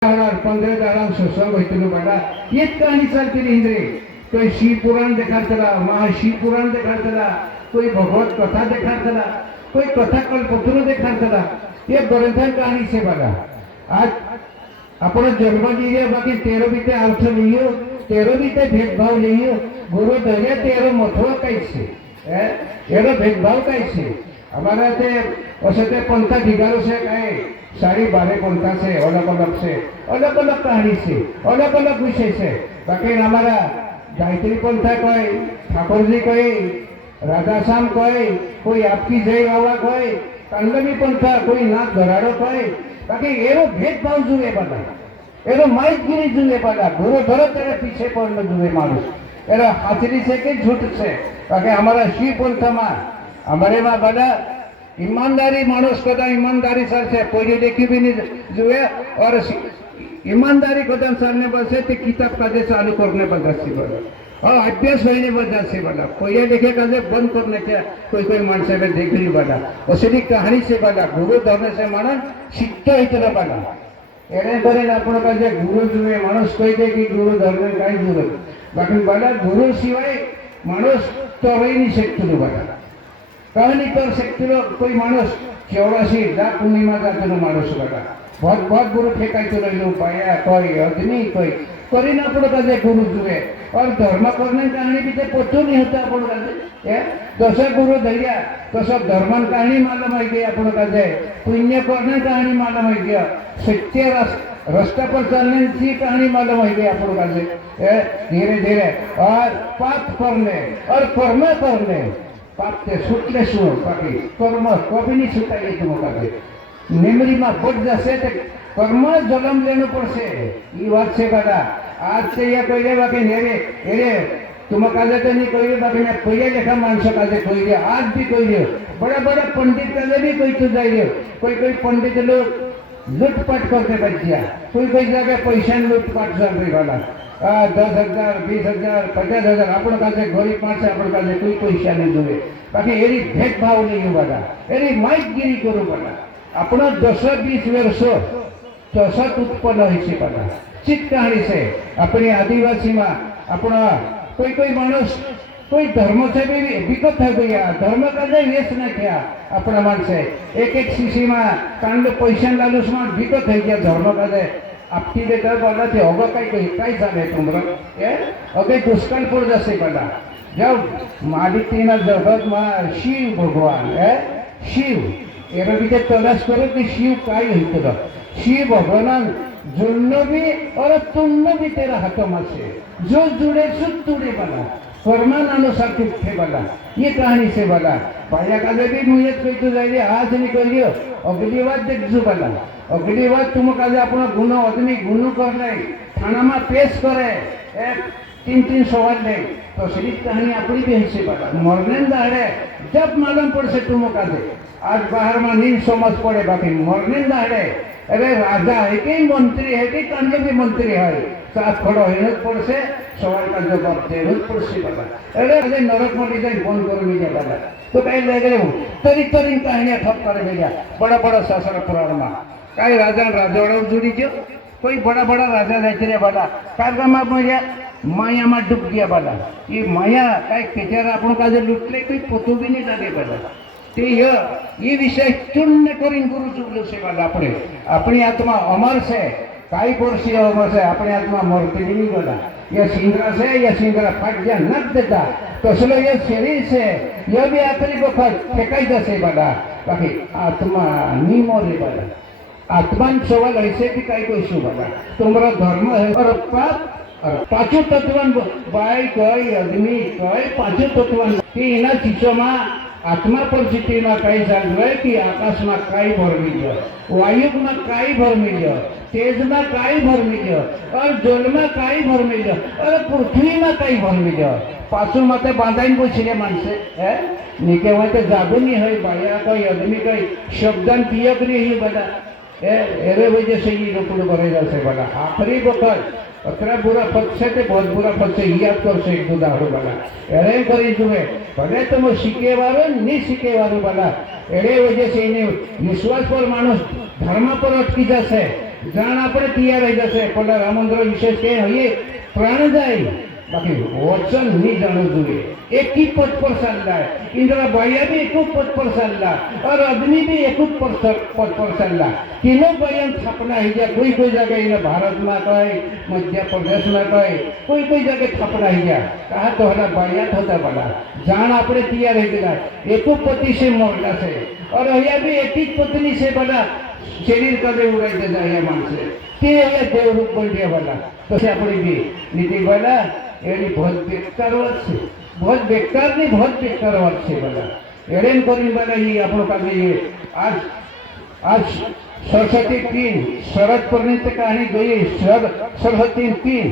15 दाड़ा सत्संग होती बेटा ये कहानी चलती इंद्रे कोई शिव पुराण देखाड़ा महाशिव पुराण देखाड़ा कोई भगवत कथा देखाड़ा कोई कथा कल्पतरु देखाड़ा ये ग्रंथन कहानी से बेटा आज अपन जन्म लीजिए बाकी 13 बीते अर्थ लियो 13 बीते भेदभाव लियो गुरु धैर्य 13 मथुआ कैसे एरो भेदभाव कैसे हमारा ते वैसे पंथा ठिकानों से कहे 12.5 पंथा से अलग अलग कहानी से अलग अलग विषय से बाकी हमारा गायत्री पंथा कहे ठाकुर जी कहे राधा श्याम कहे कोई आपकी जय बाबा कहे कांडवी पंथा कोई नाथ धराड़ो कहे बाकी एरो भेदभाव जुए बना एरो माइकगिरी जुए बना गुरु धरो तेरे पीछे पड़ने जुए मानुष एरो हाथरी से के झूठ से बाकी हमारा शिव पंथा में हमारे में बड़ा ईमानदारी मानुष कदा ईमानदारी सर से पहले देखी भी नहीं जुए और ईमानदारी कदम सामने बसे तो किताब काजे चालू करने बजा से बड़ा और अभ्यास होने बजा से बड़ा पहले देखे काजे बंद करने के कोई मानस में देख ली बड़ा उसकी कहानी से बड़ा गुरु धरने से मानस शिक्षा इतना बड़ा एरे बरे अपन काजे गुरु जुए मानुष कही दे कि गुरु धरने कहीं जुए बाकी बड़ा गुरु सिवाय मानुष तो रही नहीं सकते बड़ा कहानी कर सकते कोई मानुष 84 लाख पूर्णिमा जाते मानुष बड़ा बहुत गुरु फेंकाई तो रही पाया कोई आदमी कोई करी ना पड़ो काजे गुरु जुए और धर्म करने कहानी भी पचो नहीं होता अपन काजे दस गुरु धैर्य तो सब धर्म कहानी मालूम हो गई अपन काजे पुण्य करने कहानी मालूम हो गया सत्य रास्ता पर चलने की कहानी मालूम हो गई अपन काजे धीरे धीरे और पाप करने और कर्म करने पाप से छूटले शू बाकी कर्म कभी नहीं छूटाई तुम्हारे मेमोरी में बढ़ जासे तो कर्म जन्म लेने पड़से ये बात से बता आज से ये कह बाकी नेरे एरे तुम काजे तो नहीं कह बाकी मैं पहले लेखा मानस काजे कह आज भी कह बड़ा बड़ा पंडित काजे भी कोई तो जाइए कोई पंडित लोग लूटपाट करते बच्चिया कोई जगह पैसा लूटपाट चल रही वाला 10,000 20,000 50,000 अपन काजे गरीब मानस अपन काजे कोई पैसा नहीं जुए बाकी एरी भेदभाव नहीं बड़ा एरी माइकगिरी करो बड़ा अपना 10-20 वर्ष चौसठ उत्पन्न होती बड़ा चित कहानी से अपने आदिवासी में अपना कोई मानुष कोई धर्म से भी विकत हो गया धर्म का वेश न किया अपना मन से एक शिशि में कांड पैसा लालूस में विकत हो गया धर्म का आपकी देखा बोला थे होगा कई जाने तुम्हारा अगे दुष्कालपुर जैसे बना जब मालिक जगत में शिव भगवान शिव एरो भी तलाश करो कि शिव काय होता शिव भगवान जुड़नो भी और तुमनो भी तेरा हाथों में से जो जुड़े सो तुड़े बना फरमान अनुसार तुझे बना ये कहानी से बना भाया का भी मुझे कोई तो जाइए आज नहीं करियो अगली बात देख जो बना अगली बात तुम काजे अपना गुनो आदमी गुनो कर रहे थाना में पेश करे 3 सवाल ले तो सीधी कहानी अपनी भी हिस्से बता मरने दाड़े जब मालूम पड़ से तुम काजे आज बाहर में नींद समझ पड़े बाकी मरने दाड़े अरे राजा है कि मंत्री है कि कांड भी मंत्री है साथ खड़ो है पड़ से सवाल का जवाब दे पड़ से बता अरे नरक में डिजाइन फोन करो मिल बता तो कहीं ले गए तरी कहानियां ठप कर दिया बड़ा शासन पुराण में कई राजा राजवाड़ा जुड़ी जो कोई बड़ा राजा रहते बड़ा कारगा में माया में डूब गया बड़ा ये माया कई बेचारा अपन का लुटले कोई पतो भी नहीं लगे बड़ा ते ये विषय चूर्ण करीन गुरु चुगलो से बड़ा अपनी आत्मा अमर से कई वर्षीय अमर से अपनी आत्मा मरती भी नहीं बड़ा यह सिंगरा से यह सिंगरा फट गया नक देता तो चलो ये शरीर से यह भी आखिरी वक्त फेंकाई जैसे बड़ा बाकी आत्मा नहीं मोरे बड़ा आत्मान सवाल ऐसे भी कई कोई शु बड़ा तुम्हारा धर्म है और पाप और पांचों तत्वन बाई कोई आदमी कोई पांचों तत्वन कि इन चीजों में आत्मा परिस्थिति में कई चल रहे कि आकाश में कई भर मिल वायु में कई भर मिल तेज में कई भर मिल और जल में कई भर मिल और पृथ्वी में कई भर मिल पाछू मत बांधाई पूछले मानसे निके वहाँ जागू नहीं है भाया कोई आदमी कोई शब्दन पियक नहीं है बड़ा एरे वजह से ये लोग करेगा से बड़ा आखिरी वक्त अतरा बुरा पद से ते बहुत बुरा पद से याद कर से एक दो दाड़ो बना एरे करी जुए भले तो मैं सीखे वालो नहीं सीखे वालो बना एरे वजह से इन्हें विश्वास पर मानुष धर्म पर अटकी जासे જાણ આપણે તૈયાર રહી જશે પેલા રામંદ્ર વિશેષ કે હૈયે પ્રાણ જાય બાકી વચન નહીં જાણવું જોઈએ एक ही पद पर चालला इंदिरा बाया भी एक पद पर चालला और आदमी भी एक पद पर चालला तीनों बयान स्थापना है जा कोई जगह इन भारत में कहे मध्य प्रदेश में कहे कोई जगह स्थापना है जा कहा तो हला बयान होता बड़ा जान अपने तैयार है गया एक पति से मोरला से और यहाँ भी एक ही पत्नी से बड़ा शरीर कदे उड़ाई दे जाए मानसे ते देव रूप बन गया वाला तो से अपनी भी नीति वाला ये बहुत बेकार बात है बहुत बेकार नहीं बहुत बेकार बात है वाला एरेन करी वाला ये अपनों का ये आज सरस्वती तीन शरद परिणीत कहानी गई सरस्वती तीन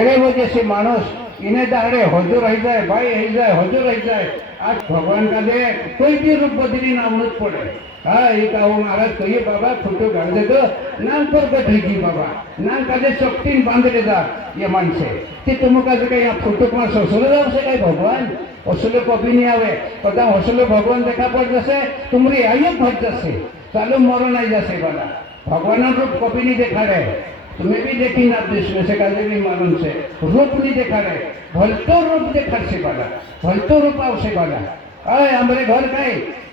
एरे वजह से मानस इन्हें दाहरे हजूर रह जाए भाई रह जाए हजूर रह जाए आज भगवान का दे कोई भी रूप बदली ना उन्नत पड़े हाँ एक आओ महाराज कहिए बाबा फोटो गाड़ दे दो नाम पर बैठेगी बाबा नाम का दे शक्ति बांध लेदा ये मन से कि तुम का से कहीं फोटो कुमार ससुर जाओ से कहीं भगवान असले कभी नहीं आवे पता असले भगवान देखा पड़ जैसे तुम्हारी आयु भट जैसे चालू मरो नहीं जैसे वाला भगवान रूप कभी नहीं देखा रहे तुम्हें भी देखी ना देश में से काजे भी मालूम से रूप नहीं देखा रहे भलतो रूप देखा से वाला भलतो रूप आव से वाला अरे हमारे घर काय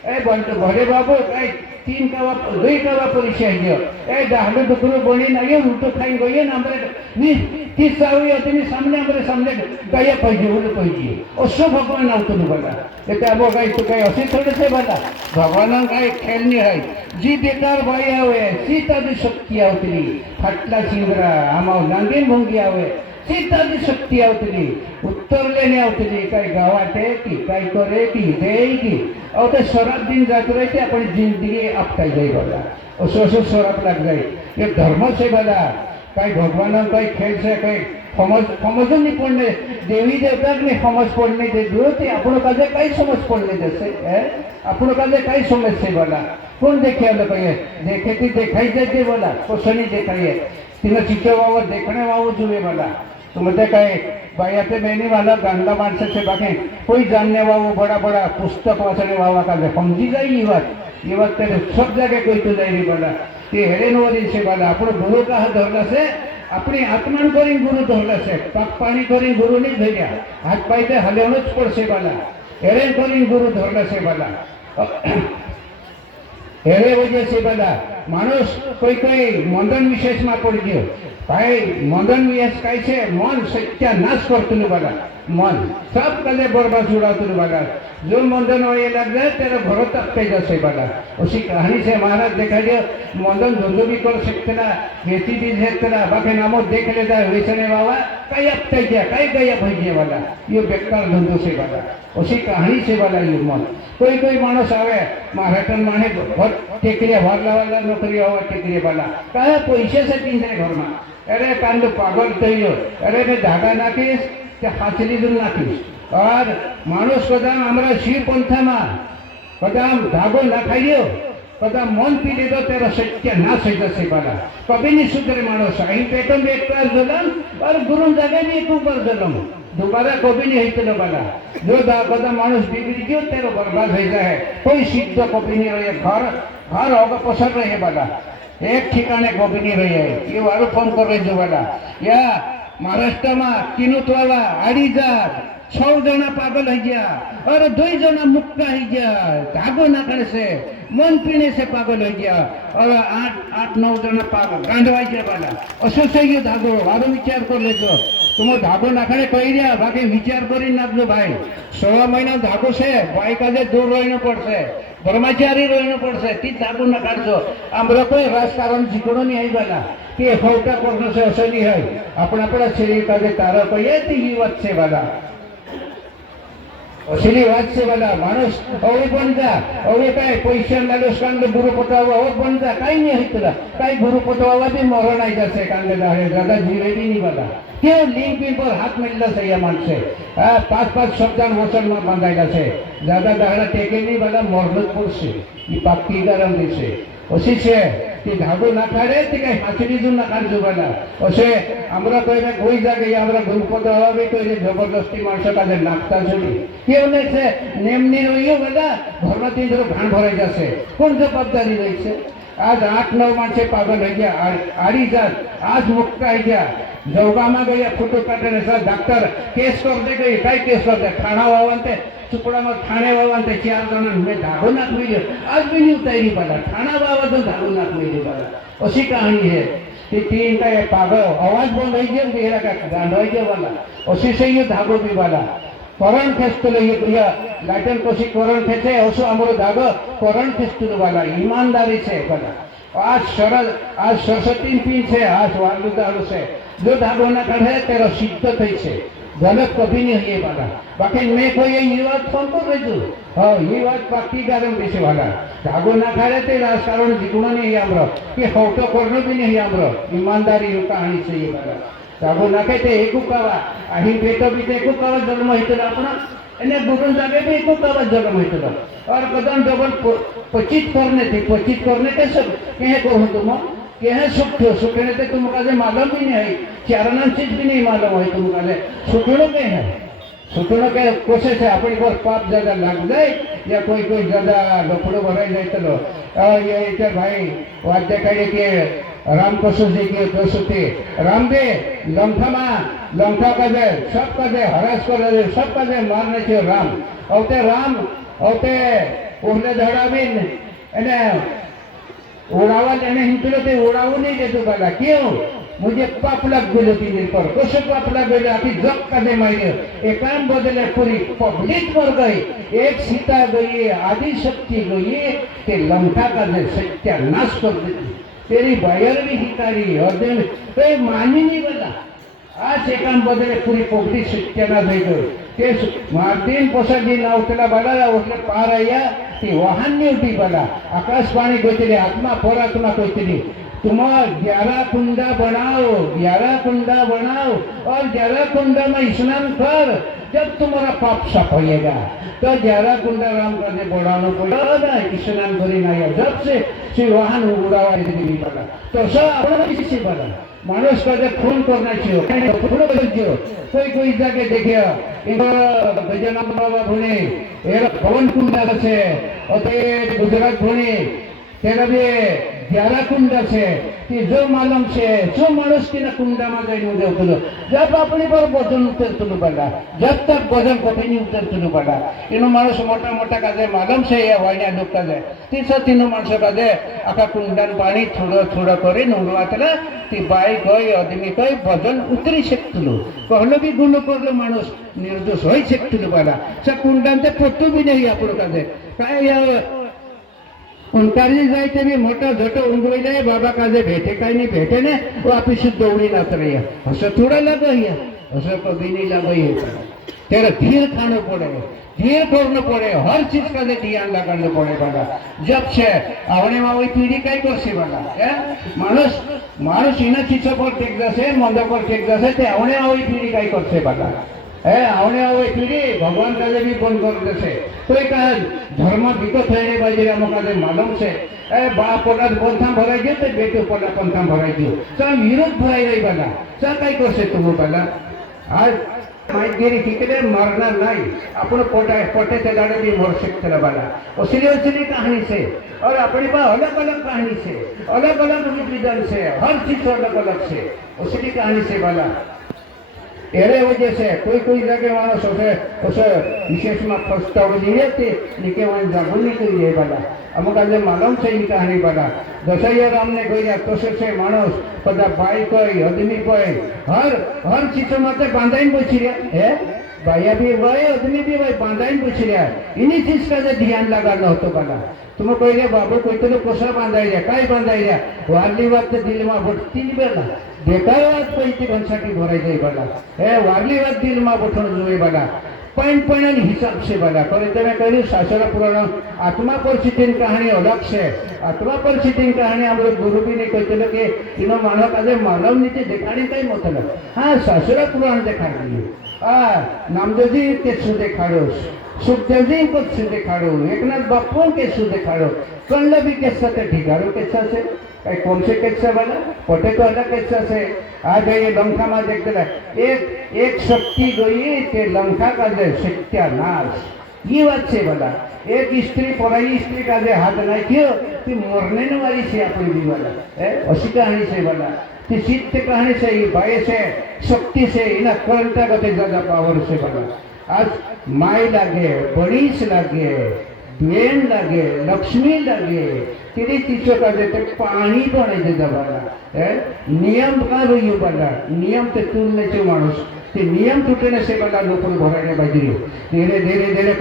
ए बोलतो घरे बाबू काय तीन कावा दुई कावा परिचय दियो ए दाहलो दुकरो बनी ना ये उल्टो खाई गए ना हमारे नी 30 सावी होती नी हमारे सामने गया पाहिजे उल्टो पाहिजे असो भगवान आवतो न बघा ते त्याबो काय तो काय असे थोडे से बघा भगवान काय खेळ नाही आहे जी बेकार बाई आवे सीता दी शक्ती आवतली फाटला सिंगरा आमाव लांगीन भंगी आवे सीता दी शक्ती आवतली उत्तर लेने आवतली काय गावाटे की काय करे की दे की और ते शराब दिन जात रहे थे अपनी जिंदगी आपकाई जाए बोला असो शराब लग जाए ये धर्म से बोला काय भगवान काय खेल से काय समझ नहीं पड़ने देवी देवता ने समझ पड़ने दे दो ते अपनों काजे काय समझ पड़ने जैसे अपनों काजे काय समझ से बोला कौन देखे वाला कहे देखे थी देखाई जाते बोला कुछ नहीं देखाइए तिने चित्र वाव देखने वाव जुए बोला तो मुझे कहे भाई आते मैंने वाला गांधा मानस से बाकी कोई जानने वाला बड़ा बड़ा पुस्तक वाचने वाला का समझी जाए ये बात तेरे सब जगह कोई तो जाए बोला ये हेरेन वरी से बोला अपने गुरु का धरला से अपनी आत्मा करी गुरु धरला से पाक पानी करी गुरु नहीं भेजा हाथ पाइते हलेवनच पड़ से बोला हेरेन करी गुरु धरला से बोला हेरे वजह से बोला मानुष कोई मंदन विशेष में पड़ गयो भाई मंदन विशेष कई से मन सत्यानाश करते बोला मन सब कले बर्बाद उड़ाते बोला जो मंदन ये लग जाए तेरा घर तक पे जैसे बोला उसी कहानी से महाराज देखा दियो मंदन धंधो भी कर सकते ना खेती भी सकते ना बाकी नामो देख लेता है वैसे बाबा कई अब तक गया कई गया भैया वाला ये बेकार धंधो से बोला उसी कहानी से बोला ये मन कोई मानस आवे महाराष्ट्र माने घर टेकरिया वाला नौकरी हुआ टेकरिया वाला कहा पैसे से तीन घर में अरे कांदो पागल थी अरे मैं धागा नाखीश के हाथली दूर नाखीश और मानुष कदम हमारा शिव पंथा में कदम धागो नाखाइयो कदम मन पी लीधो तेरा सत्य नाश हो जैसे बोला कभी नहीं सुधरे मानुष अहीं पेटों में एक बार जलम और गुरु जगह भी एक बार जलम दोबारा कभी नहीं होते बोला जो कदम मानुष बिगड़ी गयो तेरा बर्बाद हो जाए कोई सिद्ध कभी नहीं रहे घर होगा पसर रहे बोला एक ठिकाने कभी नहीं रहे ये वारू फोन कर रहे जो बोला या महाराष्ट्र में किनुत वाला आड़ी जात 6 जना पागल हो गया और 2 जना मुक्का हो गया धागो नाखने से मन पीने से पागल हो गया और 8-9 जना पागल गांडवाई गया वाला असो से ये धागो वारो विचार कर ले जो तुम धागो नाखने कही दिया बाकी विचार करी नाखो भाई 16 महीना धागो से भाई का दूर रहना पड़से ब्रह्मचारी रहना पड़से ती धागो न काटो आमरा कोई राजकारण जिकड़ो नहीं आई वाला कि फौटा करने से असर नहीं है अपना शरीर का तारा कहिए ती बात से वाला असली बात से वाला मानुष अवे बन जा अवे काय पैसा लालूस कांदे गुरु पतावा और बन जा काही नहीं हितला काही गुरु पतावा भी मरण आई जैसे कांदे दाहे ज्यादा जीरे भी नहीं वाला क्यों लिंक भी पर हाथ मिलना से या मान से 5-5 शब्दान वचन में बांधाइला से ज्यादा दाहरा टेके नहीं वाला मरलत पड़से ये पक्की गरम दिसे उसी से कि धागो ना खाड़े ते कहीं हाथड़ी जो ना काट जो वाला उसे हमरा कोई में कोई जाके हमरा गुरुपद हवा भी तो ये जबरदस्ती मानस का जे नाकता जोड़ी क्यों नहीं से नेम नहीं रहियो वाला घर में तीन घाण भराई जासे कौन जवाबदारी रही से आज 8-9 माणसे पागल हो गया आड़ी जात आज मुक्त आई गया जौगामा गया फोटो काढणे डाक्टर केस करते गई काय केस करते ठाणा वावंते चुकडाમાં ठाणे वावंते 4 जण મેં धागो नाक मिली आज भी नहीं उतारी पाला ठाणा वावा तो धागो नाक मिली पाला अशी कहानी है ती तीन काय पागल आवाज बंद हो गया तेरा का गांडवाई गया वाला अशी से ये धागो भी वाला करंट खेचतलो ये लाटन कशी करंट खेचे असो आमरो धागो करंट खेचतलो वाला ईमानदारी से वाला आज सरस्वती पीन से आज वालू दारू से जो धागो ना काढे तेरा सिद्ध થઈ છે गलत कभी नहीं हुई वाला बाकी मैं कोई ये बात फोन कर रही हूँ हाँ ये बात पक्की कारण बेचे वाला धागो ना खाए थे राजकारण जितना नहीं है हमरो कि फोटो करने भी नहीं है हमरो ईमानदारी कहानी से ये वाला धागो ना खाए थे एक कावा अही बेटो भी एक कावा जन्म होता अपना એને ગુરુ જાગે भी एक कावा जन्म होता और कदम डबल 25 करने कैसे कहे को तुम कहे सुखने तो तुमका मालूम भी नहीं है चारणा चीज भी नहीं मालूम है तुमका सुखणो के है सुखणो के कोशिश है अपनी पर पाप ज्यादा लग जाए या कोई ज्यादा लफड़ो भराई जाए चलो ये इधर भाई वाद्य कहे के राम कसो जी के दोस्ती राम दे लंका का दे सब का दे हरास कर दे सब का दे मारने चाहिए राम औते उहले धड़ावीन एने उड़ावा लेने हिंदुलो ते उड़ावू नहीं देतो पाला क्यों मुझे पाप लग गए तीन दिन पर कैसे पाप लग गए आखिर जग का दे मारे एकांत बदले पूरी पब्लिक मर गई एक सीता गई आदि शक्ति गई कि लंका का दे सत्यानाश कर देती तेरी बायर भी हिकारी अर्जुन तो मानी नहीं बना आज एकांत बदले पूरी पब्लिक सत्यानाश हो गई ते मार्टिन पोसाजी नावतला बला उसने पार आया ती वाहन नहीं उठी बला आकाशवाणी कहते आत्मा परात्मा कहते तुम 11 कुंडा बनाओ और 11 कुंडा में स्नान कर जब तुम्हारा पाप साफ होएगा तो 11 कुंडा राम करने बढ़ाना पड़ेगा स्नान करी ना जब से वाहन उड़ावा नहीं पड़ा तो सब अपना किसी बना मानुष का खून करना चाहिए कोई जगह देखिए गजानन बाबा भुने पवन कुंडा से गुजरात भुने तेरा भी 11 कुंडा से कि जो मालूम से जो मानुष की ना कुंडा में गई मुझे उतरो जब अपने पर वजन उतरतुलू पड़ा जब तक वजन कभी नहीं उतरतुलू पड़ा इनो मानुष मोटा का मालूम से ये वाइना लोग का तीनों मानुष का आका कुंडन पानी थोड़ा करे नुंगवातला ती बाई गई आदमी गई वजन उतरी सकतुलू कहलो भी गुण करलो मानुष निर्दोष हो सकतुलू पड़ा सब कुंडन ते पट्टू भी नहीं आपण का उनका जाए भी मोटा झोटो उंगवी जाए बाबा का भेटे का नहीं भेटे ने वो आप शुद्ध उड़ी ना रही असं थोड़ा लगा असं कभी नहीं लगा तेरा धीर खाना पड़े धीर करना पड़े हर चीज का ध्यान लगाना पड़े बड़ा जब से आवने में वही पीढ़ी कई करसे बड़ा मानुष इन चीजों पर टेक जैसे मंद पर टेक जैसे ते आवने में वही पीढ़ी कई करसे बड़ा आवने आवई पीढ़ी भगवान का भी बंद कर देसे कोई कहा धर्म विकत होने बाजे हमका मालूम से बाप पोटा पंथा भराई गयो तो बेटे पोटा पंथा भराई गयो सब विरोध भराई रही बना सब कई करसे तुम बना आज माइगिरी कितने मरना नहीं अपन पोटे से गाड़े भी मर सकते बना असली कहानी से और अपने पास अलग अलग कहानी से अलग अलग विधान से हर चीज अलग अलग से असली कहानी से बना एरे वजह से कोई जगह मानस उसे विशेष में प्रस्ताव दिए थे लेकिन वहाँ जागरूक नहीं करिए बना अमुक आज मालूम से ही कहानी बना दसैया राम ने कही तो से मानस कदा बाई कोई आदमी कोई हर चीजों में बांधाई पूछी रहा है भाइया भी वही आदमी भी वही बांधाई पूछ रहा है इन्हीं चीज का ध्यान लगाना होता बना तुम कह बाबू कोई तो कोसा बांधाई रहा कई बांधाई रहा वाली बात दिल में बटती बेला बेकार बात कोई घनसाटी भराई जाए बना वाली बात दिल में बठन जो बना पण हिसाब से बना करे तो मैं कहूँ शास्त्र पुराण आत्मा परिस्थिति कहानी अलग से आत्मा परिस्थिति कहानी हम लोग गुरु भी नहीं कहते कि तीनों मानव का मानव नीचे दिखाने का ही मतलब हाँ शास्त्र पुराण देखा नामदेव जी के शू देखाड़ो सुखदेव जी को शू देखाड़ो एकनाथ बापू के शू देखाड़ो कल भी कैसा थे ठिकारो कैसा से कौन से कैसा बना पोटे तो अलग कैसा से आ गए लंका में देखते एक शक्ति गई के लंका का सत्यानाश ये बात से बना एक स्त्री पराई स्त्री का हाथ नहीं क्यों ती मरने वाली से अपनी भी वाला असी कहानी से वाला ती सीत ते कहानी से भय से शक्ति से इना करता गते ज्यादा पावर से वाला आज माई लागे बणीस लागे बेन लागे लक्ष्मी लागे तिने तिचं का देते पाणी पण येते जगाला नियम का रही बला नियम ते तुलनेचे माणूस ते नियम तुटने से बला लोक भरायला पाहिजे धीरे धीरे धीरे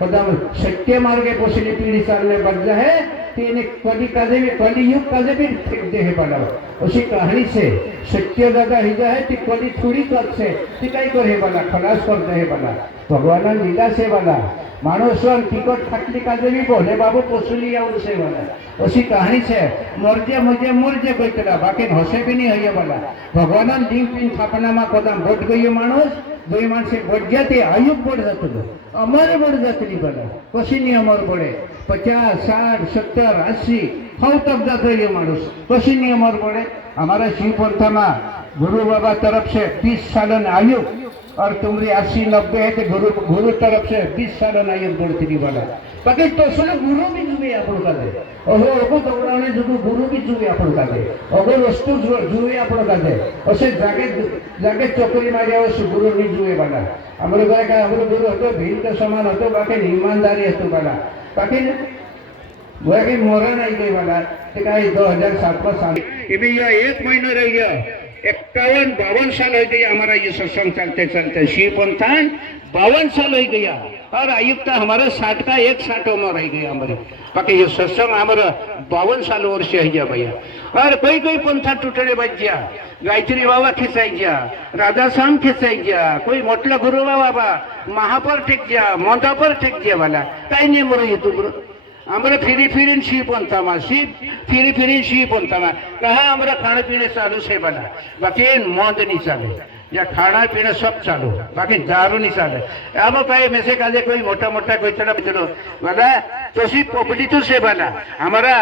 कदम सत्य मार्गे पोषणी पिढी चालने बद्ध है तिने कधी काजे भी कलियुग काजे भी फेक दे हे बला अशी कहाणी से सत्य दादा ही जो है ती कली थोड़ी कर से ती काय कर हे बला खलास कर दे हे बला भगवान लीला से बला माणूसन तिकट फाटली काजे भी बोले बाबू पोसली आउन से बला अशी कहानी से मर्जे मुर्जे कहतला बाकी हसे भी नहीं है बला भगवान लिंग पिन थापना मा कदम बट गई माणूस दुई माणसे बट जाते आयुक बड जातलो अमर बड जातली बला कशी नहीं अमर बडे 50 60 70 80 हाउ तक जातो ये माणूस कशी नहीं अमर बडे हमारा शिव पंथा मा गुरु बाबा तरफ से 30 सालन आयु और तुम्हारी 80-90 है तो गुरु तरफ से 20 साल आयु बढ़ती बना बाकी तो सुनो गुरु भी जुए आपण का दे अहो अगो दौड़ाने जो गुरु भी जुए आपण का दे अगो वस्तु जुए आपण का दे असे जागे चोकरी मारे असे गुरु नहीं जुए बना हमरे गए का हमरे गुरु हतो भील के समान हतो बाकी ईमानदारी हतो बना बाकी बाकी मोरा नहीं गई बना ते काय 2007 में साल ये एक महीना रह गया 51-52 साल हो गया हमारा ये सत्संग चलते चलते शिव पंथान 52 साल हो गया और आयुक्त हमारा 60 का 60 उम्र रह गया हमारे बाकी ये सत्संग हमारा 52 साल वर्ष है गया भैया और कोई पंथा टूटने बच गया गायत्री बाबा खिंचाई गया राधा श्याम खिंचाई गया कोई मोटला गुरु बाबा महापर टेक गया मोंदा पर टेक गया वाला कहीं नहीं मरो ये तुम हमारा फिरी शिव पंथा मा फिरी शिव पंथा मा कहा हमारा खाने पीने चालू से बना बाकी मौत नहीं चाले या खाना पीना सब चालू बाकी दारू नहीं चाले अब कहे में से काजे कोई मोटा कोई चला चलो बना तो सिर्फ पोपटी तो से बना हमारा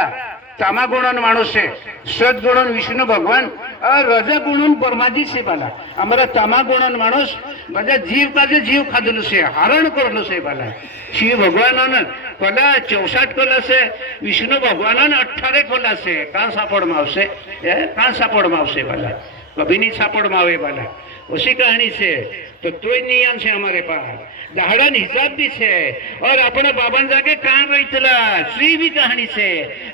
तामा गुणन मानुष से सदगुणन विष्णु भगवान और रजा गुणन ब्रह्माजी से बना हमारा तामा गुणन मानुष म्हणजे जीव का जीव खादलू से हरण करलू से बना शिव भगवान कला 64 कला से विष्णु भगवान 18 कला से कहाँ सापड़ मावसे वाला कभी नहीं सापड़ मावे वाला उसी कहानी से तो नियम से हमारे पास दहाड़न हिसाब भी से और अपने बाबन जाके कहाँ रहीतला श्री भी कहानी से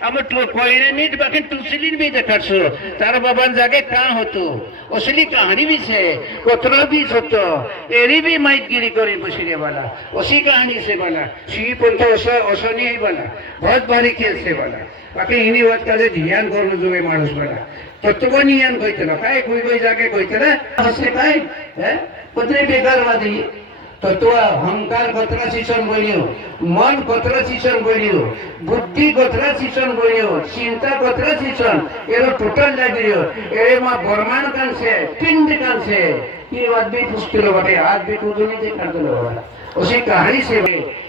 अब कोई नीट बाकी तुलसीलीन भी देखो तारा बाबन जाके कहाँ होतो असली कहानी भी से कोतरा भी होतो एरी भी माइटगिरी करी बसने वाला उसी कहानी से वाला शिव पंथ असो नहीं वाला बहुत भारी खेल से वाला बाकी इन्हीं बात का ध्यान करने जो मानुष वाला तत्व नियम कहते काय कोई जाके कहते हसे काय कुत्रे बेकारवादी तत्व अहंकार कतरा शिक्षण बोलियो मन कतरा शिक्षण बोलियो बुद्धि कतरा शिक्षण बोलियो चिंता कतरा शिक्षण एरो टोटल लागियो ए मा ब्रह्मांड कान से पिंड कान से ये बात भी पुस्तलो बटे हाथ भी खुद नहीं देखा तो उसी कहानी से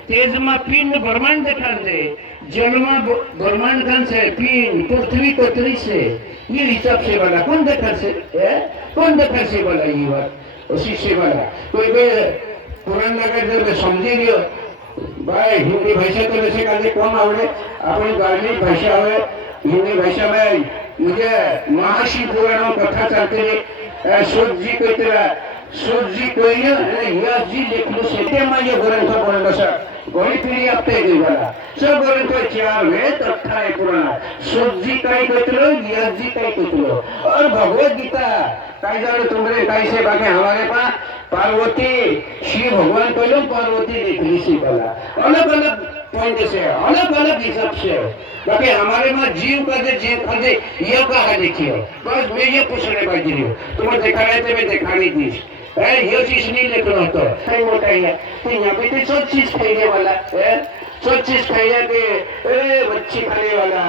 तेज मा पिंड ब्रह्मांड देखा दे जल मा ब्रह्मांड कान से पिंड पृथ्वी कतरी से ये हिसाब से वाला कौन देखा से वाला ये बात उसी से वाला कोई पुराण लगा समझी लियो भाई हिंदी भाषा तो वैसे काजे कौन आवड़े अपनी धार्मिक भाषा है हिंदी भाषा में मुझे महाशिव पुराणों कथा चलते रहे सूर्य जी कोई यश जी लिख लो से ये ग्रंथ बोलना सर गोली पीढ़ी आपते गई वाला सब ग्रंथ 4 वेद 18 पुराण सूर्य काई कहतलो यश जी काई कहतलो और भगवत गीता काई जानो तुमरे काई से बाकी हमारे पास पार्वती शिव भगवान कहलो पार्वती लिख ली सी वाला अलग पॉइंट से अलग हिसाब से बाकी हमारे में जीव का ये कहा देखियो बस मैं ये पूछने बाकी नहीं तुम्हें दिखाने थे मैं दिखानी थी ये चीज नहीं लिखना होता कहीं मोटा है तो यहाँ पे तो सब चीज खाने वाला सब चीज खाने के बच्ची खाने वाला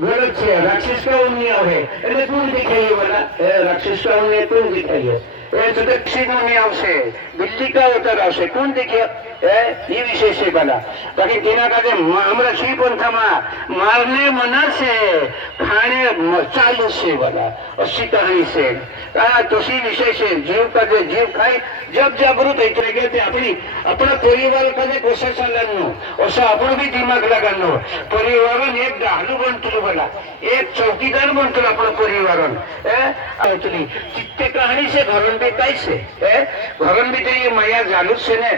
गलत से राक्षस का उन्निया है कौन दिखाइए वाला राक्षस का उन्निया कौन दिखाइए तो दक्षिण आवश्य दिल्ली का उत्तर आवश्य कौन देखिए ये विषय से बना बाकी दिना का हमारा शिव पंथा मारने मना से खाने चालू से बना और कहानी से तशी विशेष जीव कदे जीव खाई जब जागृत होते लगे ते अपना परिवार कदे कोसा चालनो ओसा आपण भी दिमाग लगानो परिवारन एक डालू बनतो बला एक चौकीदार बनतो आपण परिवारन एक्चुअली चित्ते कहानी से घरन भी कैसे घरन भी ते माया जालू से ने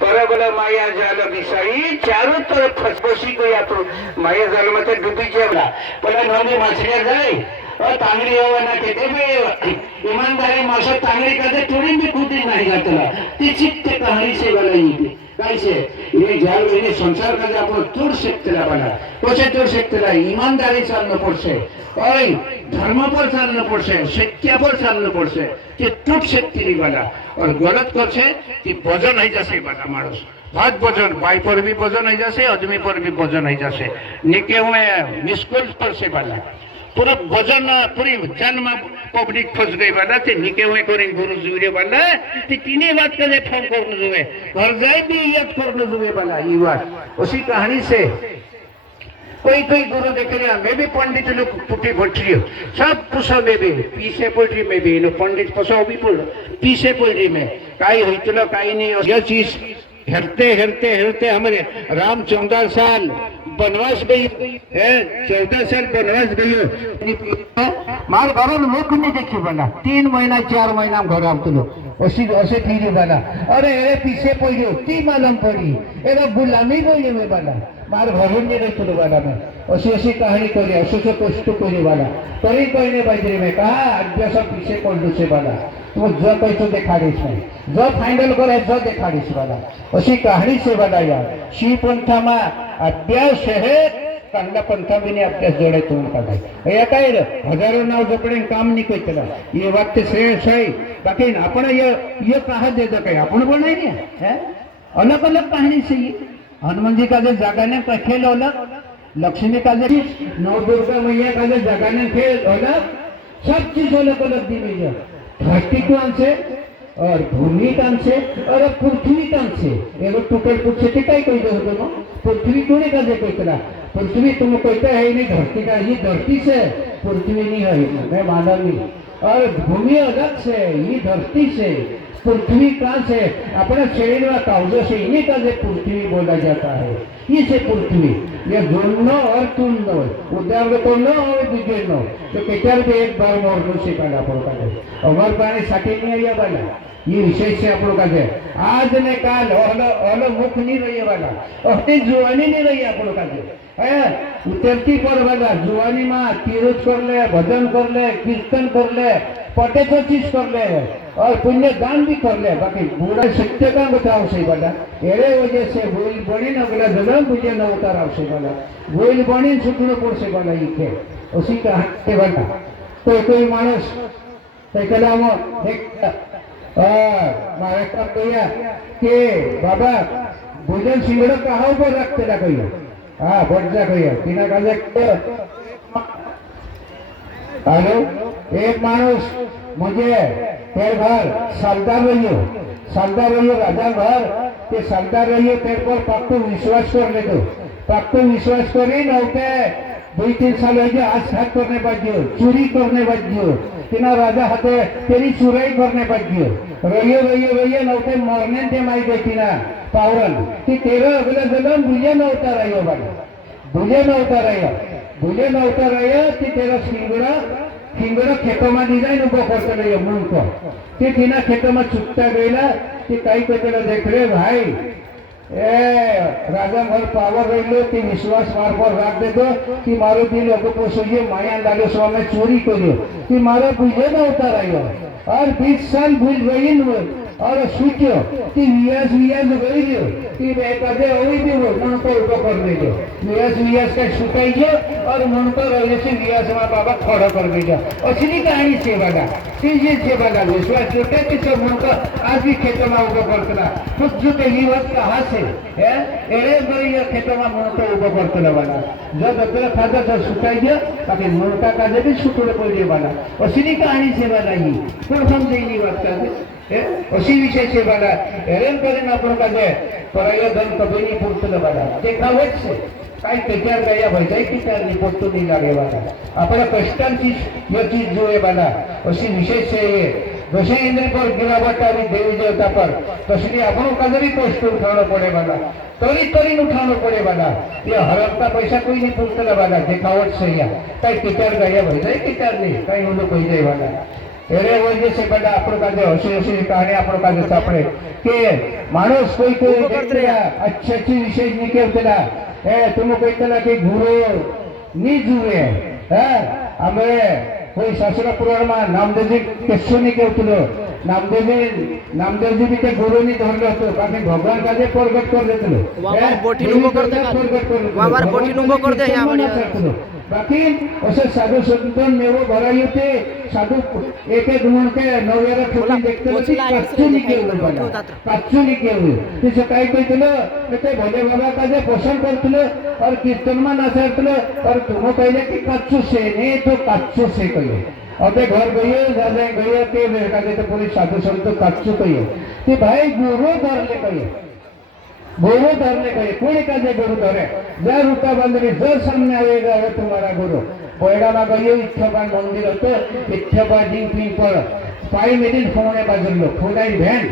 परबला माया जाल बिसाई चारों तरफ फसफसी गई आपण माया जाल में डूबी जेवला पला नोंदे मछलियां जाए और तांगड़ी होना कहते भी ईमानदारी माशा तांगड़ी करते थोड़ी भी खुदी नहीं करता ती चित्ते कहानी से बनाई थी कैसे ये जाल ये संसार का जो अपन तोड़ सकते ला बना कैसे तोड़ सकते ला ईमानदारी चालना पड़से और धर्म पर चालना पड़से सत्य पर चालना पड़से कि टूट सकती नहीं बना और गलत कर से कि वजन नहीं जैसे बना मानस बहुत वजन बाई पर भी वजन नहीं जैसे आदमी पर भी वजन नहीं जैसे निके हुए निष्कुल पर से बना पूरा वजन पूरी जन्म पब्लिक फस गई वाला ते निके हुए करें गुरु जुरे वाला ते तीने बात करे फोन करने जुए घर जाए भी याद करने जुए वाला ये बात उसी कहानी से कोई गुरु देख रहे मैं भी पंडित लोग पुटी भट्टी सब पुसा में भी पीछे पोल्ट्री में भी लोग पंडित पुसा भी पुल पीछे पोल्ट्री में काई होइतलो काई नहीं यह चीज हेरते हमारे राम 14 साल बनवास गई है 14 साल बनवास गई मार घर मुख नहीं देखी बना 3 महीना 4 महीना घर आमतलो असे फिरी बना अरे ए पीछे पड़ो ती मालूम पड़ी एरा गुलामी बोले में बना मार घर नहीं रहते बना में अशी कहानी करे असो कष्ट करे बना तरी कहने बाजरी में कहा अभ्यास पीछे पड़ो से बना तो जो कही तो देखाड़ीश नहीं जो फाइनल करे जो देखाड़ीश वाला अशी कहानी से वाला यार शिव पंथा में अभ्यास है कांगड़ा पंथा भी अभ्यास जोड़े तुम का या काय हजारों नाव जपड़े काम नहीं कोई चला ये बात श्रेय सही बाकी अपन ये कहा दे दो कहीं अपन बनाए है अलग अलग कहानी से ये हनुमान जी का जो जगाने का खेल अलग लक्ष्मी का जो नौ दुर्गा मैया का जो जगाने खेल अलग सब चीज अलग अलग दी गई है धरती को से और भूमि कान से और पृथ्वी कान से एगो टुकड़ पूछे थे कई कोई दो दोनों पृथ्वी कोने का देखो इतना पृथ्वी तुम कहते है नहीं धरती का ये धरती से पृथ्वी नहीं है मैं मानव नहीं और भूमि अलग से ये धरती से पृथ्वी कहाँ से अपने शरीर में काउजो से इन्हीं का से पृथ्वी बोला जाता है ये से पृथ्वी ये दोनों और तुम दो उद्यान को नो और विजय नो तो केचर पे एक बार मोर से पहला पड़ता है और पानी साथी नहीं आया वाला ये विशेष से आप लोग का आज ने काल और मुख नहीं रही वाला और जुआनी नहीं रही आप लोग का उतरती पर वाला जुआनी माँ तीरुज कर ले भजन कर ले कीर्तन कर ले पटे तो चीज कर ले और पुण्य दान भी कर ले बाकी बुरा सत्य का बताओ सही वाला एरे वजह से गोइल बनी न गला जगह मुझे न उताराव से वाला गोइल बनी छुटने पर से वाला ये थे उसी का हत्ते वाला तो कोई मानस तो कलाम एक मारे का भैया के बाबा भोजन सिंगड़ कहाँ पर रखते ना कोई हाँ बढ़ जा कोई तीना का हेलो एक मानुष मुझे तेरे घर सालदार रहियो राजा घर के सालदार रहियो तेरे पर पक्को विश्वास कर ले दो पक्को विश्वास करी नौके 2-3 साल हो आज हाथ करने बाजियो चोरी करने बाजियो तीना राजा हाथे तेरी चुराई करने बाजियो रहियो नौके मरने दे माई देती ना पावरन कि तेरा अगला जन्म बुझे न उतर रहियो भाई बुझे न उतर रहियो कि तेरा सिंगड़ा खेतों में दी जाए उनको करते रहियो मुंह को कि तीना खेतों में छुपता गईला कि कई को तेरा देख रहे भाई राजा घर पावर रही कि विश्वास मार पर रख दे दो कि मारो दिल अगो पोसोइए माया डालो सो में चोरी करियो कि मारो बुझे न उतर रहियो और 20 साल भूल गई और सूचो कि वियास गई कि कदे होई भी हो मन को उबो कर देजो वियास का सुकाइयो और मन को रहे से वियास में बाबा खड़ा कर देजो असली कहानी से वाला ये से वाला विश्वास छोटे कि सब मन को आज भी खेतों में उबो करतला कुछ जो ये बात कहां से है एरे बड़ी खेतों में मन को उबो करतला वाला जब अगला खादा तो सुकाइयो ताकि मन का काजे भी सुकड़ पड़े वाला असली कहानी से वाला ही कोई समझे नहीं बात का अशी विषय से वाला हेरेन करेन आपण का जे पराया धन कभी नहीं पूर्तलं वाला देखावत से काय त्याच्यावर गाया भजाय की त्या निपटतो नाही लागे बाला आपल्या कष्टांची याची जो आहे बाला अशी विशेष आहे जसे इंद्र पर गेला बटावी देवी देवता पर तसली आपण काजरी कष्ट उठावणं पडे बाला तरी उठावणं पडे बाला ये हरपता पैसा कोई नहीं पूछता बाला देखावट से या काही त्याच्यावर गाया भजाय की त्या नाही काही होणं पाहिजे बाला एरे वजह से बड़ा आपण काजे हसी हसी कहानी आपण काजे सापडे के माणूस कोई अच्छी विशेष नहीं केवतला तुम कहते कि गुरु नहीं जुए हमें कोई शास्त्र पुराण में नामदेवजी केशो नहीं केवतलो नामदेवजी भी ते गुरु नहीं धरलो तो बाकी भगवान काजे प्रगट कर देतलो वावर बोटी नुबो कर दे यहाँ बढ़िया बाकी असे साधू संतन मेवो भराई होते साधू एक एक म्हणून के नव्याला ठोकी देखते काचुनी केवलं काचुनी केवलं तिचं काय कहतलं ते भोले बाबा काजे पसंद करतलं और कीर्तन में नाचतलं और तुम कहले कि काचू से ने तो काचू से कहियो अबे घर गए जाजे गए के काजे तो पूरी साधु संत काचू कहियो ते भाई गुरु धरले कहियो गुरु धरने कहे कोणी काजे गुरु धरे जर रूटा बांधली जर सामने आएगा वो तुम्हारा गुरु बोयडाला गयो इच्छाबा मंदिर होतं इच्छाबा जिंकली पर पायी मेरीन फोने बाजूलो फोडाई भैन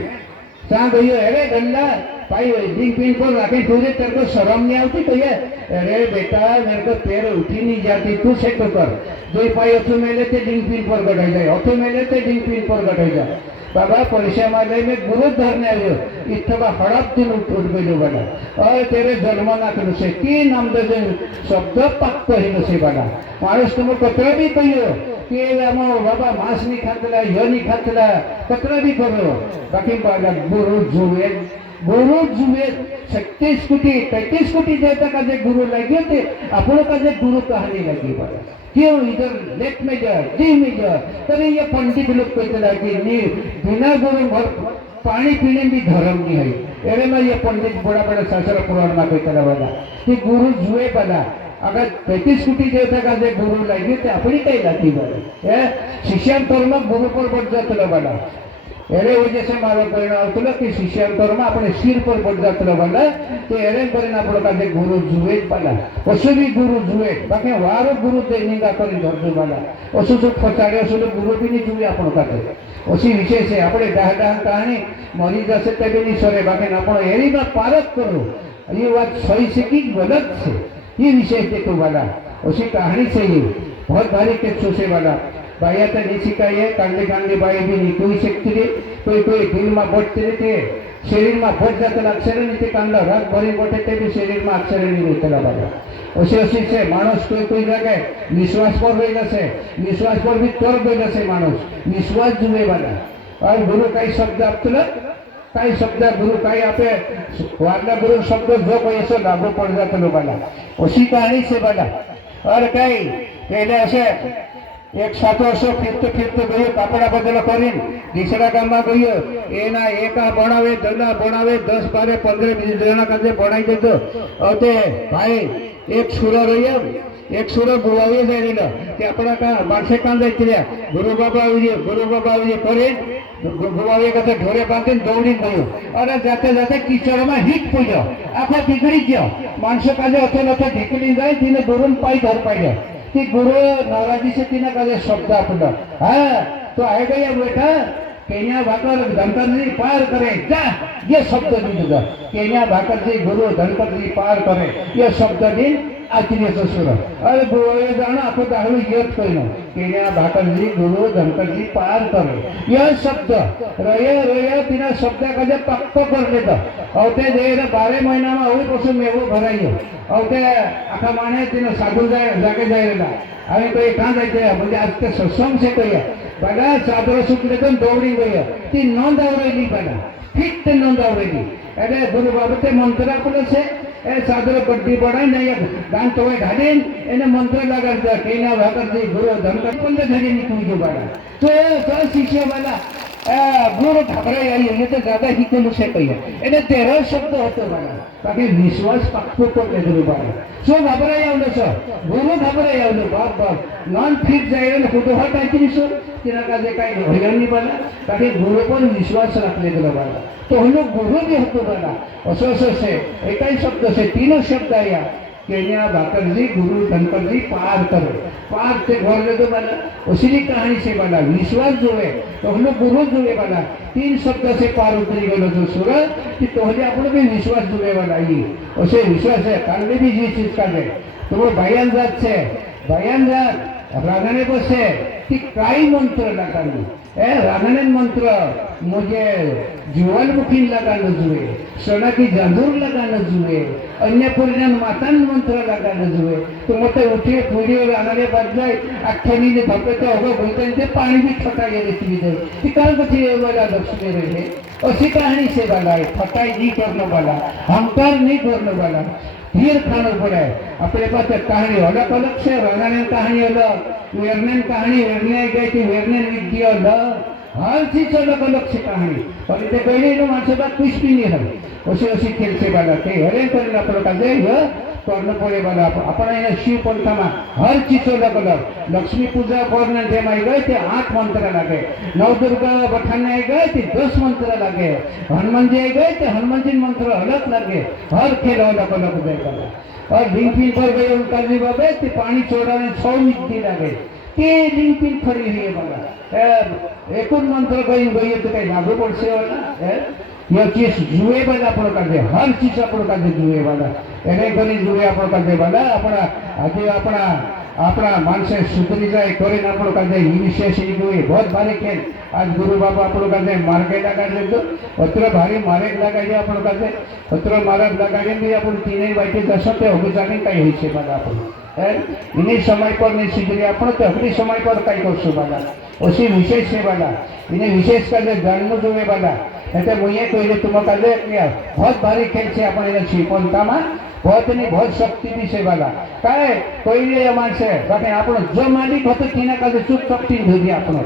सा गयो अरे गल्ला पाई जिंकली पर राखे तुझे तेरे को शर्म नहीं आती तो ये अरे बेटा मेरे को पैर उठी नहीं जाती तू से तो कर जो पाई अथु मेले ते जिंकली पर गठाई जाए अथु मेले ते जिंकली पर गठाई जाए बाबा परिचय माले में गुरु धरने आयो इतना हड़प दिन उठ गयो बना और तेरे जन्म ना करो से की नाम दे शब्द पक्क ही नसे बना माणूस तुम कतरा भी कहियो कि आम बाबा मांस नहीं खातला यो नहीं खातला कतरा भी करो बाकी गुरु जुए 36 कोटी 33 कोटी देवता का जे गुरु लगे थे अपन का जे गुरु कहानी लगी बड़ा क्यों इधर लेफ्ट में जा डी में जा तभी ये पंडित लोग कहते लगे नहीं बिना गुरु पानी पीने भी धर्म नहीं है अरे मैं ये पंडित बड़ा बड़ा शास्त्र पुराण में कहते लगा कि गुरु जुए बना अगर 35 कोटी देवता का जे गुरु लगे थे अपनी कहीं लाती बड़ा शिष्यांतर में गुरु पर बढ़ जाते बना एरे वजह से मारो परिणाम होता कि शिष्यांतर में अपने सिर पर बढ़ जाते बना तो एरे परिणाम पड़ता कि गुरु जुए बना उससे भी गुरु जुए बाकी वारो गुरु निंदा करी धरते बना उसु सब फचाड़े उसु गुरु भी नहीं जुए अपन का उसी विशेष है अपने डाह कहानी मरी जैसे तभी नहीं सरे बाकी अपन एरी में पारक करो ये बात सही से की गलत से ये विशेष देखो वाला उसी कहानी से ही बहुत भारी के से वाला बाया तो नहीं सिखाई है कांडे बाई भी नहीं कोई सकती रे कोई दिल में बढ़ते थे शरीर में बढ़ जाता अक्षर नहीं थे कांडा रात भरी बढ़े थे भी शरीर में अक्षर नहीं रहते बाबा उसी से मानस कोई जगह विश्वास पर रही जैसे विश्वास पर भी तोड़ गई जैसे मानस विश्वास जुए वाला और गुरु कई शब्द आपतल काही शब्द गुरु काही आपे वारला गुरु शब्द जो कोई ऐसा लागू पड़ जाता लोगों उसी कहानी से बना और कई पहले ऐसे एक 7 वर्ष फिरते गयो कापड़ा बदल करीन दूसरा गाम में गयो एना एका बनावे दला बनावे 10 12 15 जना काजे बनाई देतो अते भाई एक सुरा रहियो एक सुरा बुवावे जायला ते आपला का माणसे कान जायतल्या गुरु बाबा आवजे करीन बुवावे कथे ढोरे बांधीन दौड़ी गयो अरे जाते जाते कीचड़ में हिट पड़ो आखो बिगड़ी गयो माणसे काजे अथे नथे ढीकली जाय तिने दोरून पाई धर पाइले कि गुरु नाराजी से तीन का शब्द आपला हाँ तो आएगा ये बेटा केन्या भाकर धनकर जी पार करे जा ये शब्द दिन केन्या भाकर जी गुरु धनकर जी पार करे ये शब्द दिन आचर्य सुर अरे गुरु जाना आपको दाहू यत कहना केन्या भाकर जी गुरु धनकर जी पार करे यह शब्द रहे तीन शब्द का जब पक्को कर लेता और ते दे 12 महीना में हुई पशु मेवो भराइयो और ते आखा माने तीन साधु जागे जाएगा अरे तो कहाँ जाते म्हणजे आज ते सत्संग से कहिया बड़ा चादर सुटले तो दौड़ी गई ती नोंद आवरेली बना फिट नोंद आवरेली अरे गुरु बाबते मंत्र आपले से ए चादर बड्डी बढ़ाई नहीं गान तो घालीन एने मंत्र लगाता केना भाकर जी गुरु धनकर पण घरी निकली जो बड़ा तो शिष्य वाला गुरु घबराई आई ये तो ज्यादा ही को से कहिया एने 13 शब्द होते बड़ा बाकी विश्वास पक्को को ले गुरु बड़ा सो घबराई आवलो सो गुरु घबराई आवलो बाप नॉन फिट जाए ने फोटो हटाई सो तिना का जे काही होयनी बना बाकी गुरु पर विश्वास रखले गेलो बड़ा तो हम लोग गुरु भी होतो बड़ा असो से एक ही शब्द से तीनों शब्द आया केन्या भाकरजी गुरु शंकरजी पार करे पार से घर ले तो वाला उसी की कहानी से वाला विश्वास जो है तो हम लोग गुरु जो है वाला 3 शब्द से पार उतरी गलो जो सूरज कि तोहले आपण भी विश्वास जुए वाला ये उसे विश्वास है काल भी जी चीज का दे तो वो बयान जात से बयान जात रागाने बसे की काही मंत्र लगानो रागाने मंत्र मुझे ज्वालमुखी लगानो जुए सोना की जांजूर लगानो जुए अन्य परिणाम मातान मंत्र लगानो जुए तो मत उठे पूरी रागाने बदलाय अख्यानी ने धपते होगा बोलते ते पानी भी ठटा गेले ती दे ती काल कथी वाला लक्ष्मी रहे ऐसी कहानी से वाला है ठटाई नहीं करने वाला अहंकार नहीं करने वाला धीर खाना पड़े अपने पास कहानी अलग अलग से रागाने कहानी अलग वेरने कहानी वेरने गई थी वेरने विद्या अलग हर चीज अलग अलग से कहानी और इतने पहले इन मानस बात कुछ भी नहीं है उसी उसी खेल से वाला थे हरे करना पड़ता है करना पड़े वाला अपना इन शिव पंथा में हर चीज अलग अलग लक्ष्मी पूजा करने जेम आई गए थे 8 मंत्र लगे नवदुर्गा बठाने आई गए थे 10 मंत्र लगे हनुमान जी आई गए थे हनुमान जी मंत्र अलग लगे हर खेल अलग अलग देगा और लिंग पर गए उनका जी बाबे ते पानी छोड़ाने 100 मिट्टी लगे ते लिंग खड़ी हुई है वाला एक मंत्र गई तो कहीं लागू पड़ से वाला यह चीज जुए वाला अपन कर दे हर चीज अपन कर दे जुए वाला एने गनी जुए अपन कर दे वाला अपना आज अपना अपना मानसे सुधरी जाए करे ना अपन कर दे ई विशेष ही जुए बहुत भारी खेल आज गुरु बाबा अपन कर दे मार्गे लगा दे तो उतना भारी मारे लगा दे अपन कर दे उतना मारा लगा दे भी अपन तीन बैठे दसते हो जाने कहीं हुई से वाला अपन इन्हीं समय पर नहीं सुधरी अपन तो अपनी समय पर कहीं कर सो वाला उसी विशेष से वाला इन्हें विशेष कर दे जन्म जुए वाला ऐसे मुझे कोई तुम कर दे बहुत भारी खेल से अपन इन्हें छिपनता में बहुत नहीं बहुत शक्ति भी से वाला काय कोई नहीं मान से बाकी आपण जो मालिक होते तीना का चुप शक्ति धोदी आपण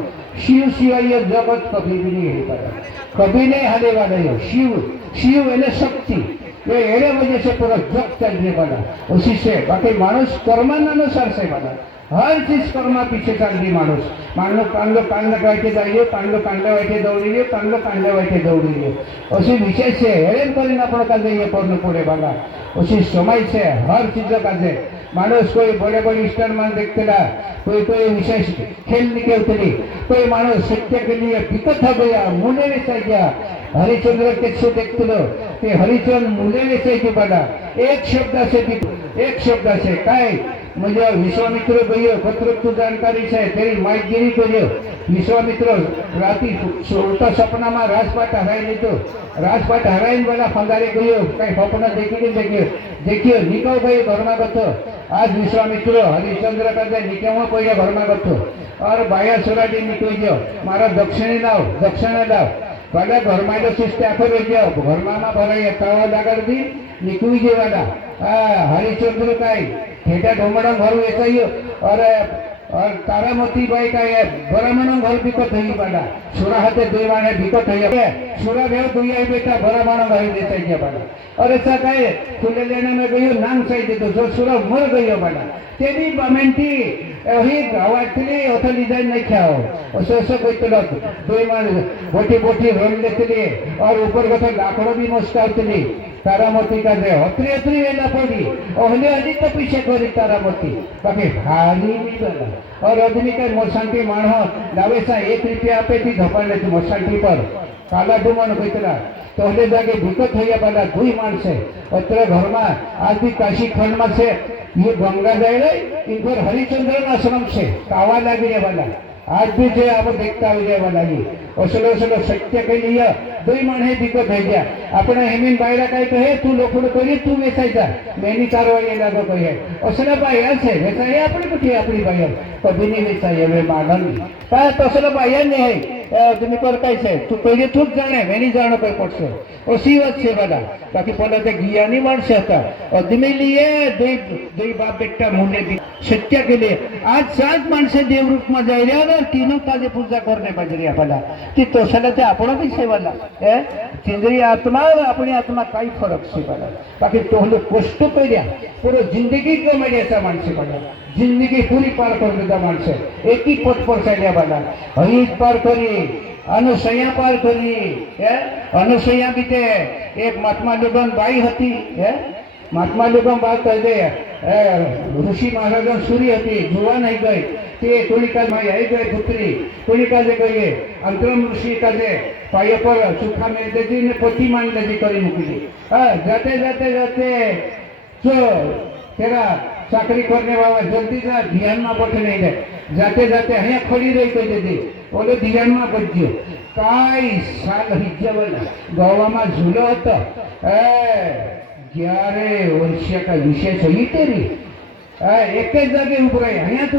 शिव शिवाय जगत कभी भी नहीं है पाया कभी नहीं हारे वाला है शिव शिव एने शक्ति ये एरे वजह से पूरा जग चलने वाला उसी से बाकी मानुष कर्मानुसार से वाला हर चीज कर्मा पीछे चालली माणूस मानलो कांड वाईटे जाइए कांड वाईटे दौड़िए कांड वाईटे दौड़िए उसी विशेष से हेरेन करीन अपन काजे ये करने पड़े वाला उसी समय से हर चीज काजे मानुष कोई बड़े बड़े स्टार मान देखते ला कोई विशेष खेल निकलते कोई मानुष सत्य के लिए विकट हो गया मूल्य वेचाई गया हरिचंद्र के देखते लो ते हरिचंद्र मूल्य वेचाई के वाला एक शब्द से काय मुझे विश्वामित्र गयो पत्रक जानकारी है तेरी माइकगिरी करियो विश्वामित्र राती सोलता सपना में राजपाट हराई लीधो राजपाट हराई वाला फंदारे गयो कई सपना देखियो निकल गयो घर में गथो आज विश्वामित्र हरिश्चंद्र का निकल पहले घर में गथो और बाया सोराटी निकल गयो मारा दक्षिण लाव पहले घर में शिष्ट आखो रही गयो घर में भराई तवा लगा दी निकल गए वाला हरिश्चंद्र का ठेठा ढोमड़ा घर वेचाइयो और तारामती बाई का बरामण घर बिकट हुई वाला सुरा हाथे दुई माने बिकट हुई सुरा भेव दुई आई बेटा बरामण घर वेचाई गया वाला और ऐसा कहे खुले लेने में गयो नांग चाहिए तो जो सुरा मर गयो वाला तेरी बमेंटी वही गावातली ओथो डिजाइन नहीं खाओ ऐसे कोई तो दुई माने बोटी रोल लेते और ऊपर कथा लाकड़ो भी मुस्कावती तारामती का दे अत्री वेला पड़ी ओहले अली तो पीछे करी तारामती बाकी हारी नहीं वाला और आदमी का मोसांटी माणो लावे सा 1 रुपया आपे थी धपाने थी मोसांटी पर काला डुमन होइतला तो हले जाके विकट होया वाला दुई मानसे अत्र घर में आज भी काशी खंड में से ये गंगा जाए इन पर हरिचंद्र आश्रम से कावा लगी वाला आज भी जो आप देखता हुए वाला ये असलो सत्य के लिए दुई माने दिक्कत है गया अपने हेमिन बायरा काय कहे तू लोखंड करी तू वेचायचा मेनी कारवाई लागो कहे असला बाया छे वेचाय आपण कुठे आपली बाया कभी नहीं वेचाय वे मागन काय तसलो बाया नहीं है तुम्ही पर काय छे तू पहिले तूच जाणे मेनी जाणो काय पडसे ओसी बात छे वाला बाकी पहिले ते ज्ञानी माणस હતા आदमी लिए दुई बाप बेटा मुंडे सत्य के लिए आज 7 माणसे देव रूप में जाय रे तीनों ताजे पूजा करने बजरी आपला ती तोसला ते आपण भी सेवाला केंद्रीय आत्मा अपनी आत्मा काही फरक से वाला बाकी तोहले कष्ट करिया पूरा जिंदगी कमायचा माणसे वाला जिंदगी पूरी पार कर देता माणसे एक ही पद पर चलिया वाला हरीश पार करी अनुसया पार करी अनुसया बीते एक महात्मा लोगन बाई हती महात्मा लोकां बात करते ऋषी महाराजां सूरी હતી જોવા નહીં ગઈ તે કોની કાજ માં આવી ગઈ પુત્રી કોની કાજે ગઈ અંતરમ ઋષિ કાજે પાયા પર સુખા મેળ દેતી ને પતિ માંડ દેતી કરી મૂકી દી जाते जाते जाते जो तेरा चाकरी करने वाला जल्दी जा ध्यान में बैठे नहीं दे जाते जाते અહીંયા ખડી રહી કહી દેતી ઓલો ध्यान में બચજો કાઈ સાલ હિજ્જવલ ગોવામાં ઝૂલો હતો જ્યારે વર્ષ का विषय सही तेरी एक ही जगह ऊपर અહીંયા तो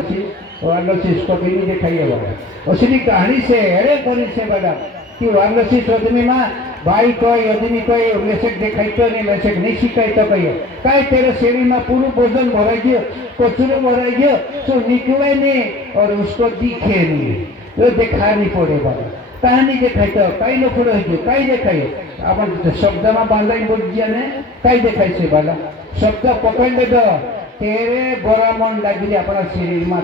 वार्लोसिस को भी नहीं दिखाई है उसकी कहानी से अरे कौन से बता कि वार्लोसिस आदमी में भाई कोई आदमी कोई लेसक दिखाई तो नहीं लेसक नहीं सिखाई तो कहिए काय तेरे शरीर में पूरा भोजन भराई गयो कचरो भराई गयो तो निकले नहीं और उसको दिखे नहीं तो दिखा नहीं पड़े बाबा कहानी देखाय तो कई लोग रही गयो कई देखाय अपन शब्द में बांधाई बोल दिया ने कई देखाय से बाला शब्द पकड़ ले दो तेरे बरामन लगी अपना शरीर में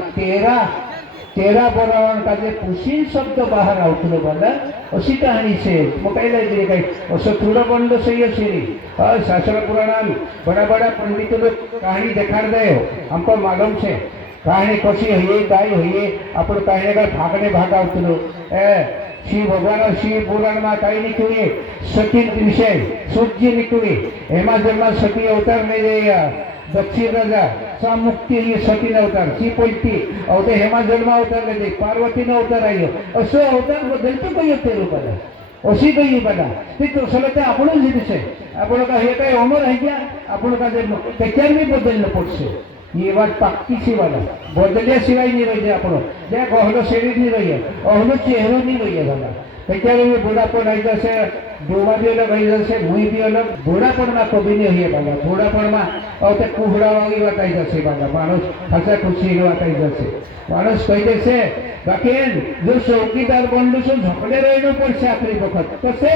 तेरा बरामन का जो पुशीन शब्द बाहर आउटलो वाला उसी कहानी से वो कई लगी कहीं उसको थोड़ा बंद सही है शरीर और शास्त्र पुराण बड़ा बड़ा पंडितों लोग कहानी दिखा दे हमको मालूम से कहानी कशी हुई काय हुई अपन कहानी का भागने भाग आउटलो श्री भगवान श्री पुराण में कई निकली सती विषय सूर्य निकली हेमा जन्म सती अवतार नहीं रही दक्षिण राजा सा मुक्ति ये सती अवतार सी पोलती और हेमा जन्म अवतार ले दे पार्वती ने अवतार आई असो अवतार बदलते कही तेरू बना अशी कही बना ते तो सलते आपण जी दिसे आपण का हे काय अमर है क्या आपण का जे त्याच्यार भी बदलणं पडसे ये बात पक्की सी वाला बदल्या शिवाय नहीं रही आपण जे कहलो शरीर नहीं रही अहलो चेहरो नहीं रही वाला त्याच्यार भी बुढ़ापन आई जैसे डोमा भी अलग आई जैसे मुई भी अलग बुढ़ापन में कभी नहीं हुई वाला बुढ़ापन में और ते कुहड़ा वाली बात आई जैसे वाला मानुष हंसा खुशी बात आई जैसे मानुष कही जैसे बाकी जो चौकीदार बंधु से झपड़े रहने पड़े आखिरी वक्त कसे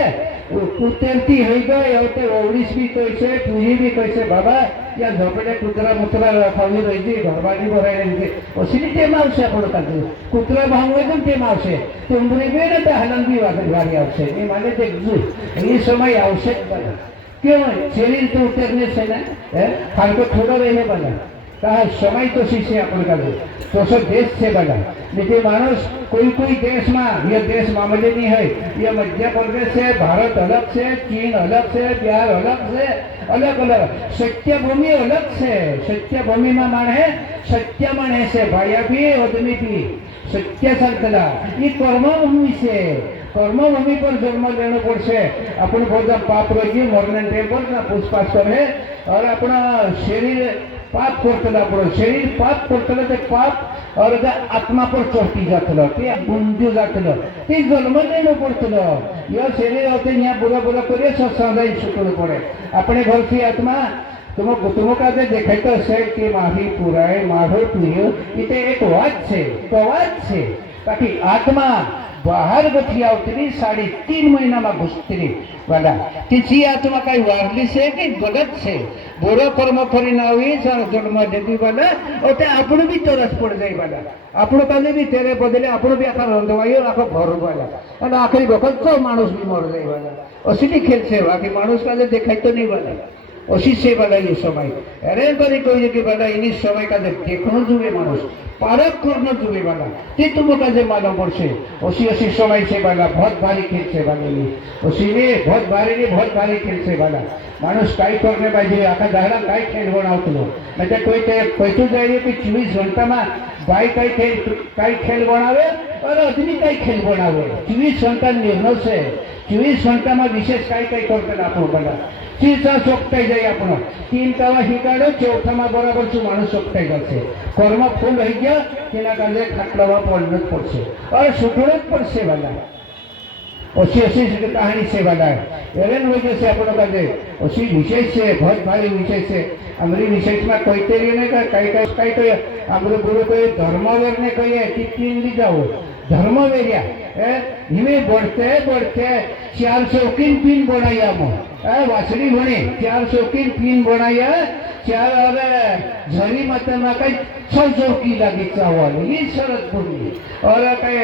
कुत्तेरती हो गए और ते ओवड़ीस भी कैसे पूरी भी कैसे बाबा या झपड़े कुतरा मुतरा खावी रही थी घरबाजी भराई रही थी अशी टेम आवशे आपण काढतो कुतरा भांगवे पण टेम आवशे तुमरी बे ने ते हलन भी वारी आवशे ये माने ते ये समय आवश्यक बना क्यों शरीर तो उतरने से ना हमको थोड़ा रहने बना कहा समय तो शीशे अपन का तो सब देश से बना लेकिन मानुष कोई देश में यह देश मामले नहीं है यह मध्य प्रदेश से भारत अलग से चीन अलग से बिहार अलग से अलग अलग सत्य भूमि अलग से सत्य भूमि में माने सत्य माने से भाया भी आदमी भी सत्य सरकला ये कर्मभूमि से कर्मभूमि पर जन्म लेने पड़से अपन बहुत पाप रही मरने टाइम पर पूछपाछ करे और अपना शरीर पाप करतला पड़ो शरीर पाप करतला ते पाप और आत्मा पर चढ़ती जातलो ते बुंदी जातलो ते जन्म लेने पड़तलो यह शरीर होते यहाँ बुरा बुरा करे सदाई सुकड़ पड़े अपने घर की आत्मा तुम का देखाते से कि माही पुराय माधो तुयो इते एक वाद से बाकी आत्मा बाहर गठी आवती 3.5 महीना में घुसती वाला तिची आत्मा काही वारली से कि गलत से बुरा कर्म करी ना हुई जन्म देती वाला और ते आपण भी तरस पड़ जाए वाला आपण काले भी तेरे बदले आपण भी आखा रंधवाई आखा घर वाला और आखिरी वक्त तो मानुष भी मर जाए वाला असली खेल से बाकी मानुष काले देखाई तो नहीं वाला अशी से वाला ये समय अरे बड़ी कोई कि वाला इन समय का देखना जुए मानुष पारक करना जुए वाला ते तुम का जे मालूम पड़से अशी समय से वाला बहुत भारी खेल से वाले अशी ने बहुत भारी खेल से वाला मानुष काय करने पाहिजे आखा दाहरा काय खेळ बनावतो म्हणजे कोई तो जाइए कि 24 घंटा में भाई काय खेल बनावे और आदमी काय खेल बनावे 24 घंटा निर्णय से 24 घंटा में विशेष काय करते आपण बना तीसरा सोखताई जाए आपण 3 कावा ही काढो चौथा में बराबर छू मानुष सोखताई जाते कर्म फूल रही गया तेना काजे खाटलावा पड़नच पड़से और सुधरत पड़से वाला अशी कहानी से वाला है एरन वजह से आपण काजे अशी विशेष से बहुत भारी विशेष से हमारी विशेष में कोई तेरी ने का कई तो हमरो गुरु को धर्मवर ने कहिए कि 3 दी जाओ धर्म वेरिया हिमे बढ़ते 400 पिन बनाया हम वासड़ी बने 400 पिन बनाया 4 और झरी माता में कई 600 की लगी चावल ये शरत पूरी और कई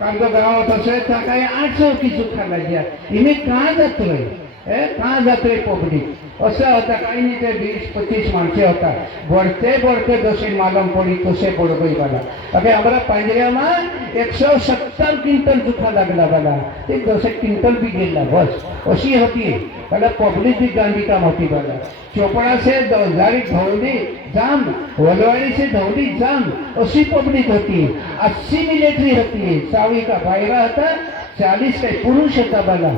कागो गाँव तो से कई 800 की सुखा लगिया इन्हें कहाँ जाते हैं कहाँ जाते पब्लिक असं होता काही नाही ते 20-25 माणसे होता बढ़ते बढ़ते जसे मालूम पड़ी तसे बढ़ गई वाला अबे हमारा पांजरिया में 170 क्विंटल जुखा लगला वाला ते 10 क्विंटल भी गेला बस अशी होती वाला पब्लिक भी गांधी का मोती वाला चोपड़ा से जारी धौली जाम वलवाड़ी से धौली जाम अशी पब्लिक होती 80 मिलिट्री होती सावी का भाईरा होता 40 का पुरुष होता वाला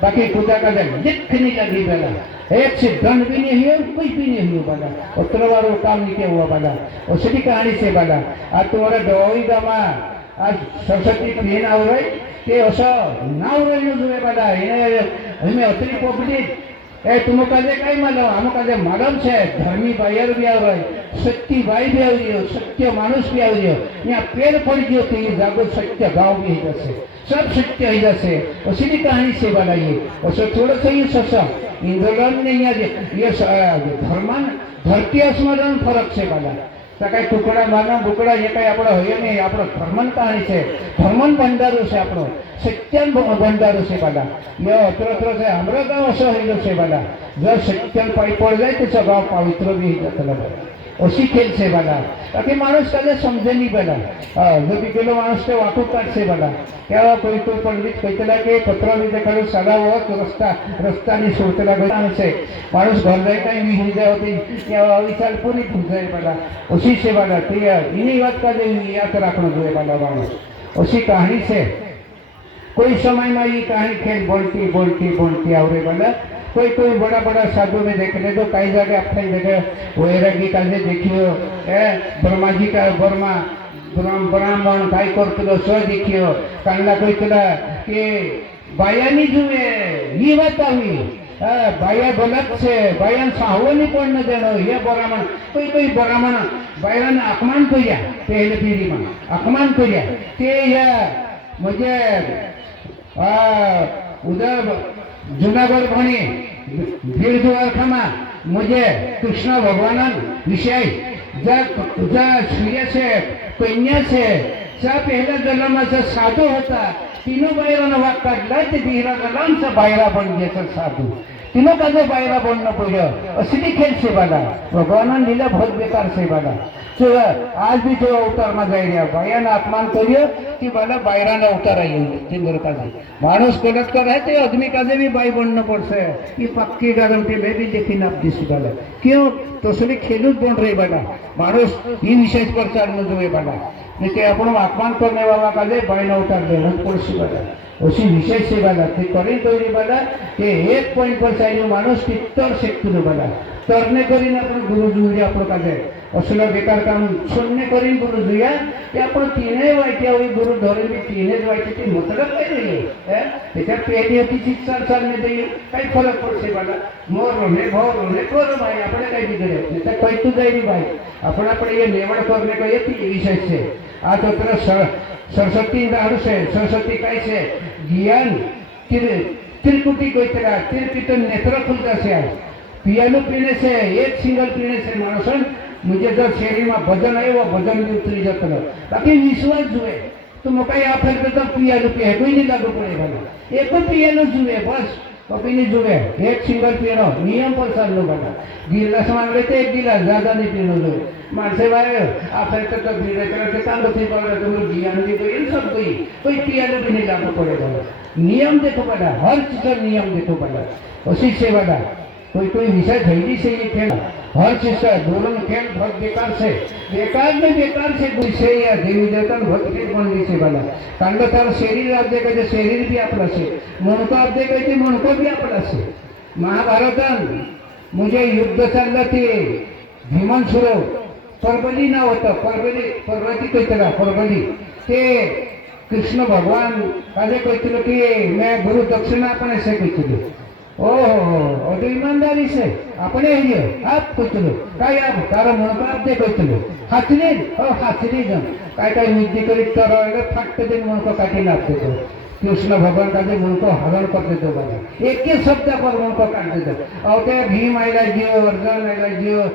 बाकी खुदा का लिख नहीं लगी वाला एक से दंड भी नहीं हुआ कुछ भी नहीं हुआ वाला उतना बार वो काम नहीं किया हुआ वाला उसकी कहानी से वाला आज तुम्हारा डोई गामा आज सरस्वती पेन आ रही ते असं नाव रही जुए वाला हमें अतरी पब्लिक तुम काजे कई मालूम हम काजे मालूम है धर्मी बायर भी आ रही सच्ची बाई भी आ रही हो सत्य मानुष भी आ रही हो यहाँ पेड़ पड़ गयो तो ये जागो सत्य गाँव भी है जैसे सब सत्य ही जैसे उसी की कहानी से बनाइए उससे थोड़ा सा ये ससा इंद्रलन ने ये धर्मान धरती स्मरण फरक से बना तर काही तुकडा माना बुकडा हे काही आपलं होय नाही आपलं धर्मन कहाणी છે ધર્મન ભંડારો છે આપણો સત્યન ભંડારો છે બાલા ये अत्र છે हाम्रो गाव असं होईल છે बाला जर सत्यन पायी पड जाय त्याचं गाव पवित्र बी जातलं अशी खेळ છે बाला बाकी माणूस कधी समजे नाही बाला जो पिकेलो माणूस ते वाटू काढছে बाला तेव्हा कोई तो पंडित कहतला की पत्र लिहिते सडावत रस्तानी सोडतला आहे माणूस घर जाय काही विहीर जाय होती तेव्हा विचार पुरी तुमचं बाला अशी છે बाला ते इन्हीं बात का याद रखना જોઈએ बाला माणूस अशी कहानी છે कोई समय में ये कहानी खेल बोलती बोलती बोलती आवरे बाला कोई कोई बड़ा बड़ा साधु में देख ले तो कई जगह अपने जगह वैरागी का देखियो ब्रह्मा जी का ब्रह्मा ब्राह्मण काय करतो स देखियो कांडला कहतला के बायानी जुए ही बतावी बाया गलत છે બાયાને સાહવાની પણ ન દેણો એ બરામણ કોઈ બરામણ બાયાને અપમાન કર્યા પહેલી પીઢીમાં અપમાન કર્યા તે म्हणजे उधर जूनागढ़ भणी भीड़ द्वारकामा मुझे कृष्ण भगवान विषय तुझा सूर्य से कन्या से चा पहला जन्माचा साधू होता तीनों बायरानं वाग काढला ते धीरा जलांचा बायरा बन गया साधू तीनों का जो बायरा बनना पड़ा असली खेल से बाला भगवान लीला बहुत बेकार से बाला तो आज भी जो अवतार में जाए रहा बायाना अपमान करियो कि बाला बायरा ना उतार आई जिंदर का मानुष गलत कर रहे थे आदमी का भी बाई बनना पड़ता है ये पक्की गारंटी में भी लेकिन आप दिस बाला क्यों तो सभी खेलूच बन रही बाला मानुष ये विषय पर चलना जो बाला नहीं तो अपन अपमान करने वाला का बाई ना उतार देना पड़सी बाला उसी विषय से बाला ते करें तो ये बाला कि एक पॉइंट पर चाहिए मानुष की तर शक्ति बाला तरने करीन अपन गुरु जुए अपन का असलं बेकार काम शून्य करीन गुरु जुया ते आपण तीनही वाईट होई गुरु धरून मी तीनच वाईट ती मतलब काय नाही त्याच्या पेटी होती चालणे देईल काही फरक पडते बाला मोर रोने भाऊ रोने करो भाई आपण काही बिगडे नाही तर काही तू जाईल भाई आपण ये लेवड करने का ये विषय से आज उतर सरस्वती दारू से सरस्वती काय से ज्ञान तिरकुटी कोई तरह तिरपित नेत्र खुलता से पियानो पीने से एक सिंगल पीने से मानस मुझे जब शहरी में भजन आए वो भजन भी उतरी जाता है बाकी विश्वास जुए तो मौका यहाँ फिर तो पियानो पिया कोई नहीं लागू पड़ेगा एक पियानो जुए बस कभी नहीं जुए एक सिंगल पियानो नियम पर चालू बना गिलास मांग लेते एक गिलास ज्यादा नहीं पीनो जुए मानसे भाई आप फिर तो भीड़ करते काम तो ठीक पड़ रहा तो ज्ञान भी कोई सब कोई पियानो भी नहीं लागू पड़ेगा नियम देखो पड़ा हर चीज का नियम देखो पड़ा उसी से बड़ा कोई विषय धैर्य से ये खेल हर चीज का दोनों खेल बहुत बेकार से विषय या देवी देवता भक्ति बनली से बना कांड तर शरीर आप देखायचे शरीर भी आपला से मणको आप देखायचे मणको भी आपला से महाभारतान मुझे युद्ध चाललं ते भीमन सुरव परबली नाव होतं पर्वती कहतला परबली ते कृष्ण भगवान काजे कहतलो की मैं गुरु दक्षिणा आपण ऐसे कहतलो ओहो तो ईमानदारी से अपने ही आप कहतलो काय आप कारण म्हणून आप दे कहतलो हाचली हाचली जण काय काय विद्या करीत तर फाटते म्हणून काठी लागतो कृष्ण भगवान का जो मुनको हरण कर देते बाला एक के शब्द पर मुनको काट देते और ते भीम आयला जियो अर्जुन आयला जियो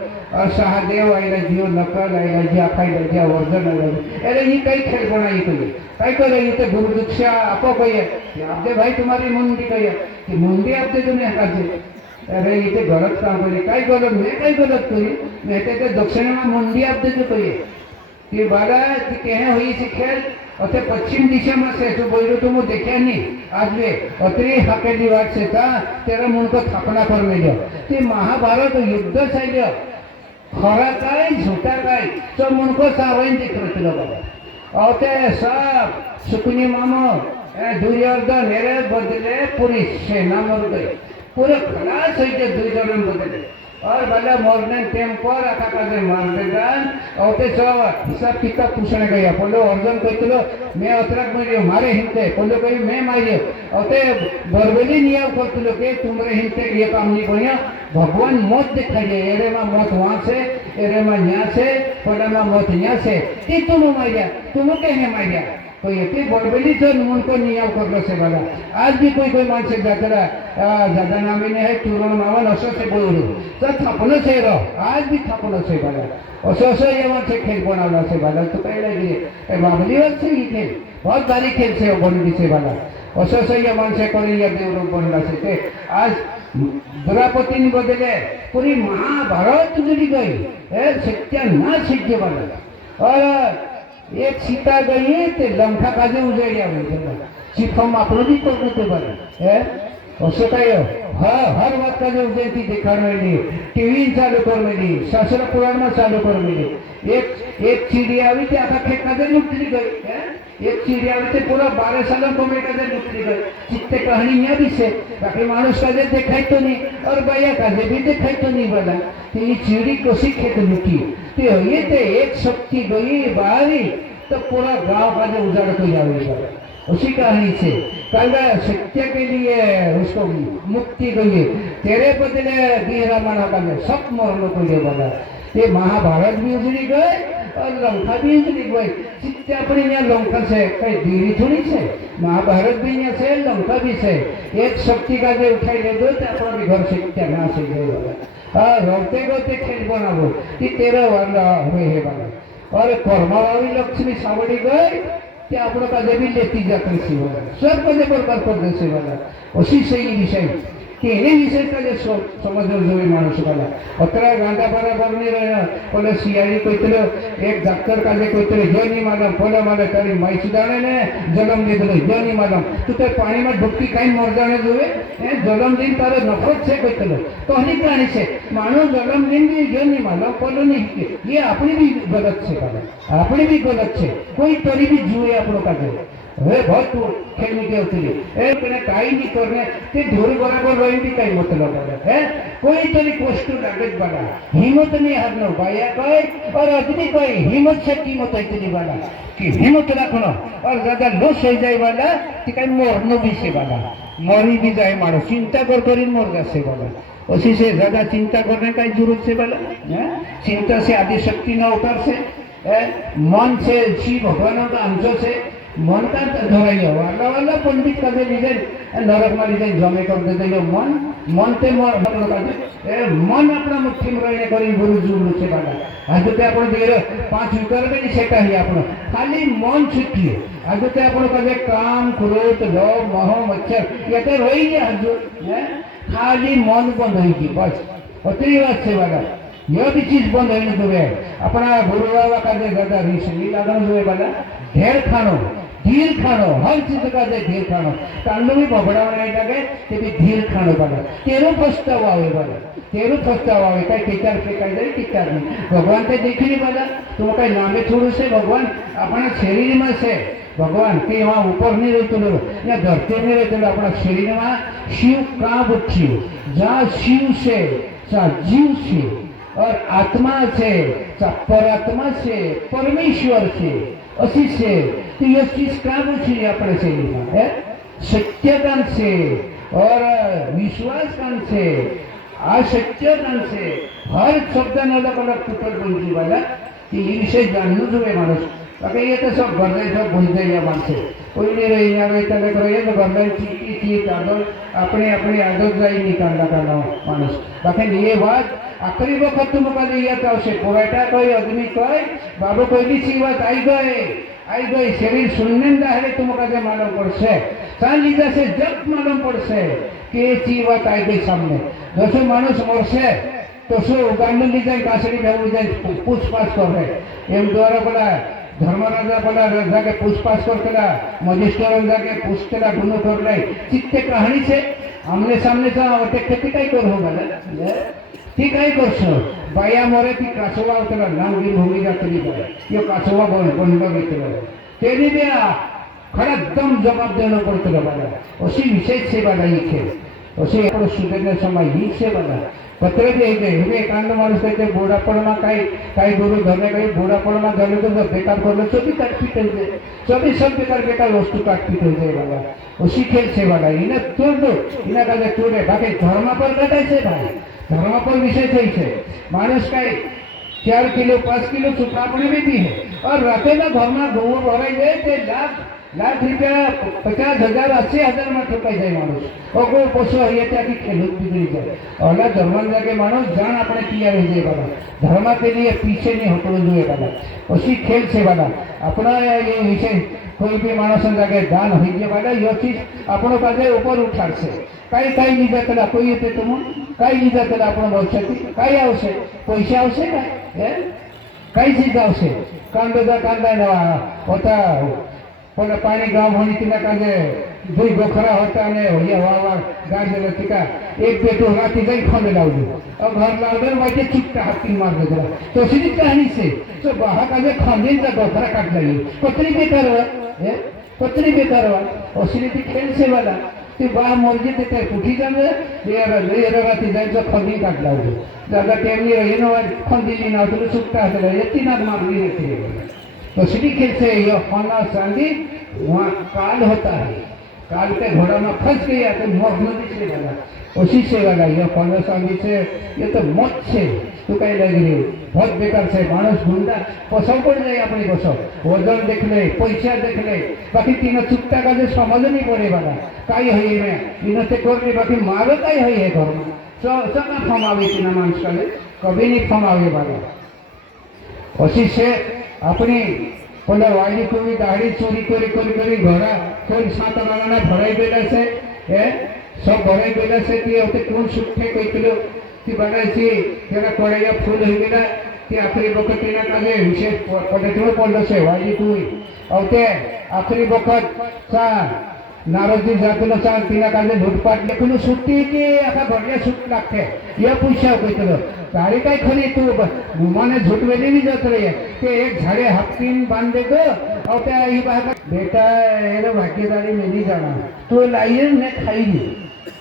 सहदेव आयला जियो नकल आयला जियो खायला जियो अर्जुन आयला अरे ये कई खेल बनाई तो कई करे ये तो गुरु दीक्षा आपो कहिए आपदे भाई तुम्हारी मुंडी कहिए कि मुंडी आपदे तुम्हें हकाजे अरे ये तो गलत काम करे कई गलत मैं कई गलत करी मैं तो दक्षिण में मुंडी आपदे जो कहिए कि बाला कि कहे हुई सी खेल और पश्चिम दिशा में से तो बोलो तो वो देखा नहीं आज वे अतरी हकेली वाट से था तेरा मुंह को थापना कर में जाओ ते महाभारत युद्ध चाहिए खरा काय झूठा काय सब मुंह को सावयन दिख रहे लोग और ते सब सुकनी मामो दुर्योधन मेरे बदले पूरी सेना मर गई पूरे खलास हो गए दुर्योधन बदले और भला मरने टाइम पर आका का मार देदान और ते सब हिसाब किताब पूछने गया बोलो अर्जुन कहते मैं अतरक में मारे हिंते बोलो कही मैं मारियो और ते बरबली नियम करते के तुम्हारे हिंते ये काम नहीं बढ़िया भगवान मत दिखाइए एरे में मत वहाँ से एरे में यहाँ से पड़ा में मत यहाँ से कि तुम मारिया तुम कहने मारिया तो ये बड़बली तो उनको नियम कर से वाला आज भी कोई मानसिक ज्यादा नामी ने है चूरण मावन असो से बोल तो थपनो से रहो आज भी थपनो से वाला असो ये मन से खेल बनावला से वाला तो कह लगे मामूली बात से ही खेल बहुत भारी खेल से बनी से वाला असो ये मन से करें या देव बनला से आज द्रौपदी बदले पूरी महाभारत जुड़ी गई सत्यानाश सिद्ध वाला और एक सीता गई ते लंका काजे उजाड़िया चिफम आपलो भी कर देते बरं है असं काय हर बात का जो उजाड़ती दिखाने ली टीवी चालू कर मिली शास्त्र पुराण में चालू कर मिली एक चिड़िया आई थी आखा खेत काजे लुटली गई है एक चिड़िया आई थी पूरा 12 सालों को में काजे लुटली गई चित्ते कहानी यहाँ भी से बाकी मानुष काजे दिखाई तो नहीं और भैया काजे भी दिखाई तो नहीं बोला तो ये चिड़ी कसी खेत लुटी तो ये थे एक शक्ति गई बाहरी तो पूरा गांव का जो उजाड़ को जाएगा उसी कहानी से कल सत्य के लिए उसको मुक्ति गई तेरे बदले वीरा मना का सब मरने को ये बोला ये महाभारत भी उजड़ी गए और लंका भी उजड़ी गई चित्ते अपने यहाँ लंका से कई दूरी थोड़ी से महाभारत भी यहाँ से लंका भी से एक शक्ति का जो उठाई ले दो तो अपना भी घर से ना से गए हाँ रोते गोते खेल बनाबो कि 13 वाला हुए है वाला और कर्मावावी लक्ष्मी सावड़ी गए कि आपण का जब लेती जाकर सी वाला सब को जब बर्बाद कर दे से वाला उसी से ही विषय कि इन्हें विषय का जो समझ जो मानुष वाला अतरा गांधा बराबर नहीं रहा बोले सियारी कोई तो एक डॉक्टर का ले कोई तो जो नहीं मालूम बोले माले तेरी माई सुधारने ने जन्म दे दो जो नहीं मालूम तू तो पानी में डुबकी कहीं मर जाने जोए जन्मदिन तारे नफरत से कोई तो कहानी कहानी से मानो जन्मदिन भी जो नहीं मालूम बोलो नहीं ये अपनी भी गलत से वाला अपनी भी गलत से कोई तरी भी जुए अपनों का जो वे बहुत खेलने के होती है काई नहीं करने ते धोरी बराबर रही भी कई मतलब है कोई तरी पोस्ट लागत वाला हिम्मत नहीं हारना बाया कहे और अग्नि कहे हिम्मत से कीमत है तेरी वाला कि हिम्मत रखना और ज्यादा लॉस हो जाए वाला कि कहीं मरनो भी से वाला मरी भी जाए मारो चिंता कर मर जा से वाला उसी से ज्यादा चिंता करने का जरूरत से वाला चिंता से आदि शक्ति न उतर से मन से शिव भगवान का अंश से मन का धराइयो वाला वाला पंडित का दे लीजिए नरक में लीजिए जमे कर देते जो मन ते मन अपना मुट्ठी में रहने करी गुरु जुलू से वाला आज तो अपन देर 5 मीटर में नहीं सेटा है अपन खाली मन छुट्टिए आज तो अपन का काम क्रोध लोभ मोह मच्छर ये तो रही है हजूर खाली मन बंद होगी बस अतरी बात से वाला यह भी चीज बंद होने दो अपना गुरु बाबा का ज्यादा रीस नहीं लगन जो वाला ढेर खानो धीर खानो हर चीज का धीर खानो तांडव भी भबड़ा नहीं लगे ते भी धीर खानो वाला तेरो पछतावा आवे वाला तेरो पछतावा आवे कई टीचर से कई दे टीचर नहीं भगवान के देखी नहीं वाला तुम कई नामे छोड़ू से भगवान अपना शरीर में से भगवान के वहाँ ऊपर नहीं रहते या धरती में रहते अपना शरीर में शिव कहाँ बच्ची जहाँ शिव से जीव से और आत्मा से परात्मा से परमेश्वर से असी से तो यह चीज कहाँ बची अपने शरीर में है सत्यकांत से और विश्वासकांत से असत्यकांत से हर शब्द अलग अलग टुकड़ बनने वाला कि ये विषय जानना जो है मानुष बाकी ये तो सब गर्दै सब बुझ्दै या मान्छे कोहीले र यहाँ यताले गएर यो गर्दै चिट आदत अपनी आदत जाई निकाल्दा काढा माणूस बाकी ये बात आखरी वक्त तुमका याद आवशे पोराटा कोई आदमी कोई बाबू कोई बात आई गई शरीर सुनने है तुमका जे मालूम पड़से सांजीजा से जब मालूम पड़से कि ये बात आई गई सामने जैसे माणूस मरसे तो सो उगांडन ली जाए कासड़ी भेऊ जाए पूछपाछ कर रहे एम द्वारा बोला धर्मराजा बोला राजा के पूछपाछ करतेला मजिस्टर जाके पूछतेला गुनो कर रहे चित्ते कहानी से आमने सामने सा किती काय करू मला ती काय करसो बाया मरे ती कासवा होतला नांगी भूमी जातली बाय यो कासवा बंद घेतला तेनी बी खरा दम जवाब देणं पडतं बाला अशी विशेष सेवा नाही इथे अशी आपण सुधारण्या समय ही सेवा नाही पत्र द्यायचे हे एखादा माणूस काय बोडापणमा काही गुरु धरणे काही बोडापणमा झालं तर बेकार करलं चोबी काटपीट होते चोबी सब बेकार वस्तू काटपीट होते बाबा अशी खेळ सेवा नाही हिनं तोडलो हिनं काय तोडे बाकी धर्मा पर कटायचे भाई धर्मा पर विषय છે माणूस काय 4 किलो 5 किलो चुकापणी देती है और रातेला घरमा गहू भराई जाए ते लाख रुपया 50,000 80,000 में ठोकाई जाए माणूस और कोई पशु है त्या की खेलूत बिगड़ी जाए और धर्म जाके माणूस जान अपने किया रह जाए बाबा धर्म के लिए पीछे नहीं हटना જોઈએ बाबा उसी खेल से बाबा अपना ये विषय कोई भी माणस जाके दान होई जे बाबा यो चीज आपण पाजे ऊपर उठार से काही निजातला कोई येते तुम काही निजातला आपण भविष्यात काही आवश्यक पैसे आवश्यक आहे काही चीज आवश्यक कांदा होता पण पाणी गाव म्हणी तिला कांदे दुई गोखरा होता ने होया वावा गाडीला तिका एक पेटो राती जाई खंडे लावली और घर लावले माहिती चिट्टा हाती मार दिला तो सीधी कहानी से तो बाहा कांदे खंडेचा गोखरा काढला पत्री बेकार है पत्री बेकार और सीधी ती खेळ सेवाला ती बा मर्जी ते कुठी जावे लेर राती जायचं खंडी काढला होतो दादा त्यांनी येनो खंडीली नाव तुला सुट्टा असला येती ना मारली रे तो सीधी खेल से यह खाना चांदी वहाँ काल होता है काल के घोड़ा में फंस गया तो मौत नदी से लगा उसी से लगा यह खाना चांदी से ये तो मौत से तो कहीं लग रही बहुत बेकार से मानस गुंडा पसव पड़ जाए अपनी पसव वजन देख ले पैसा देख ले बाकी तीन चुट्टा का जो समझ नहीं पड़े वाला काई है में इन ते कर ले बाकी मारो काई है घर में सगा फमावे तीन मानस का कभी नहीं फमावे वाला उसी से अपनी पहले वाली को भी दाढ़ी चोरी करी घोड़ा कोई 7 वाला भराई बेला से सब भराई बेला से ती होते कोण सुट्टे कोई किलो ती बघायची त्याला कोड्या फुल होई गेला ती आखरी बखत तिला काजे विशेष पद्धतीने पडलं से वाली को होते आखरी बखत चा नाराजी जातलो सांग तिला काजे लुटपाट लेखून सुट्टी की आता घडल्या सुट लागते या पैसा होतो सारी काय खरी तू माने झुटवेली भी जात रही है कि एक झाड़े हफ्तीन बांध दे दो और क्या ये बात बेटा ये भागीदारी मेरी जाना तू लाइए ने खाई ली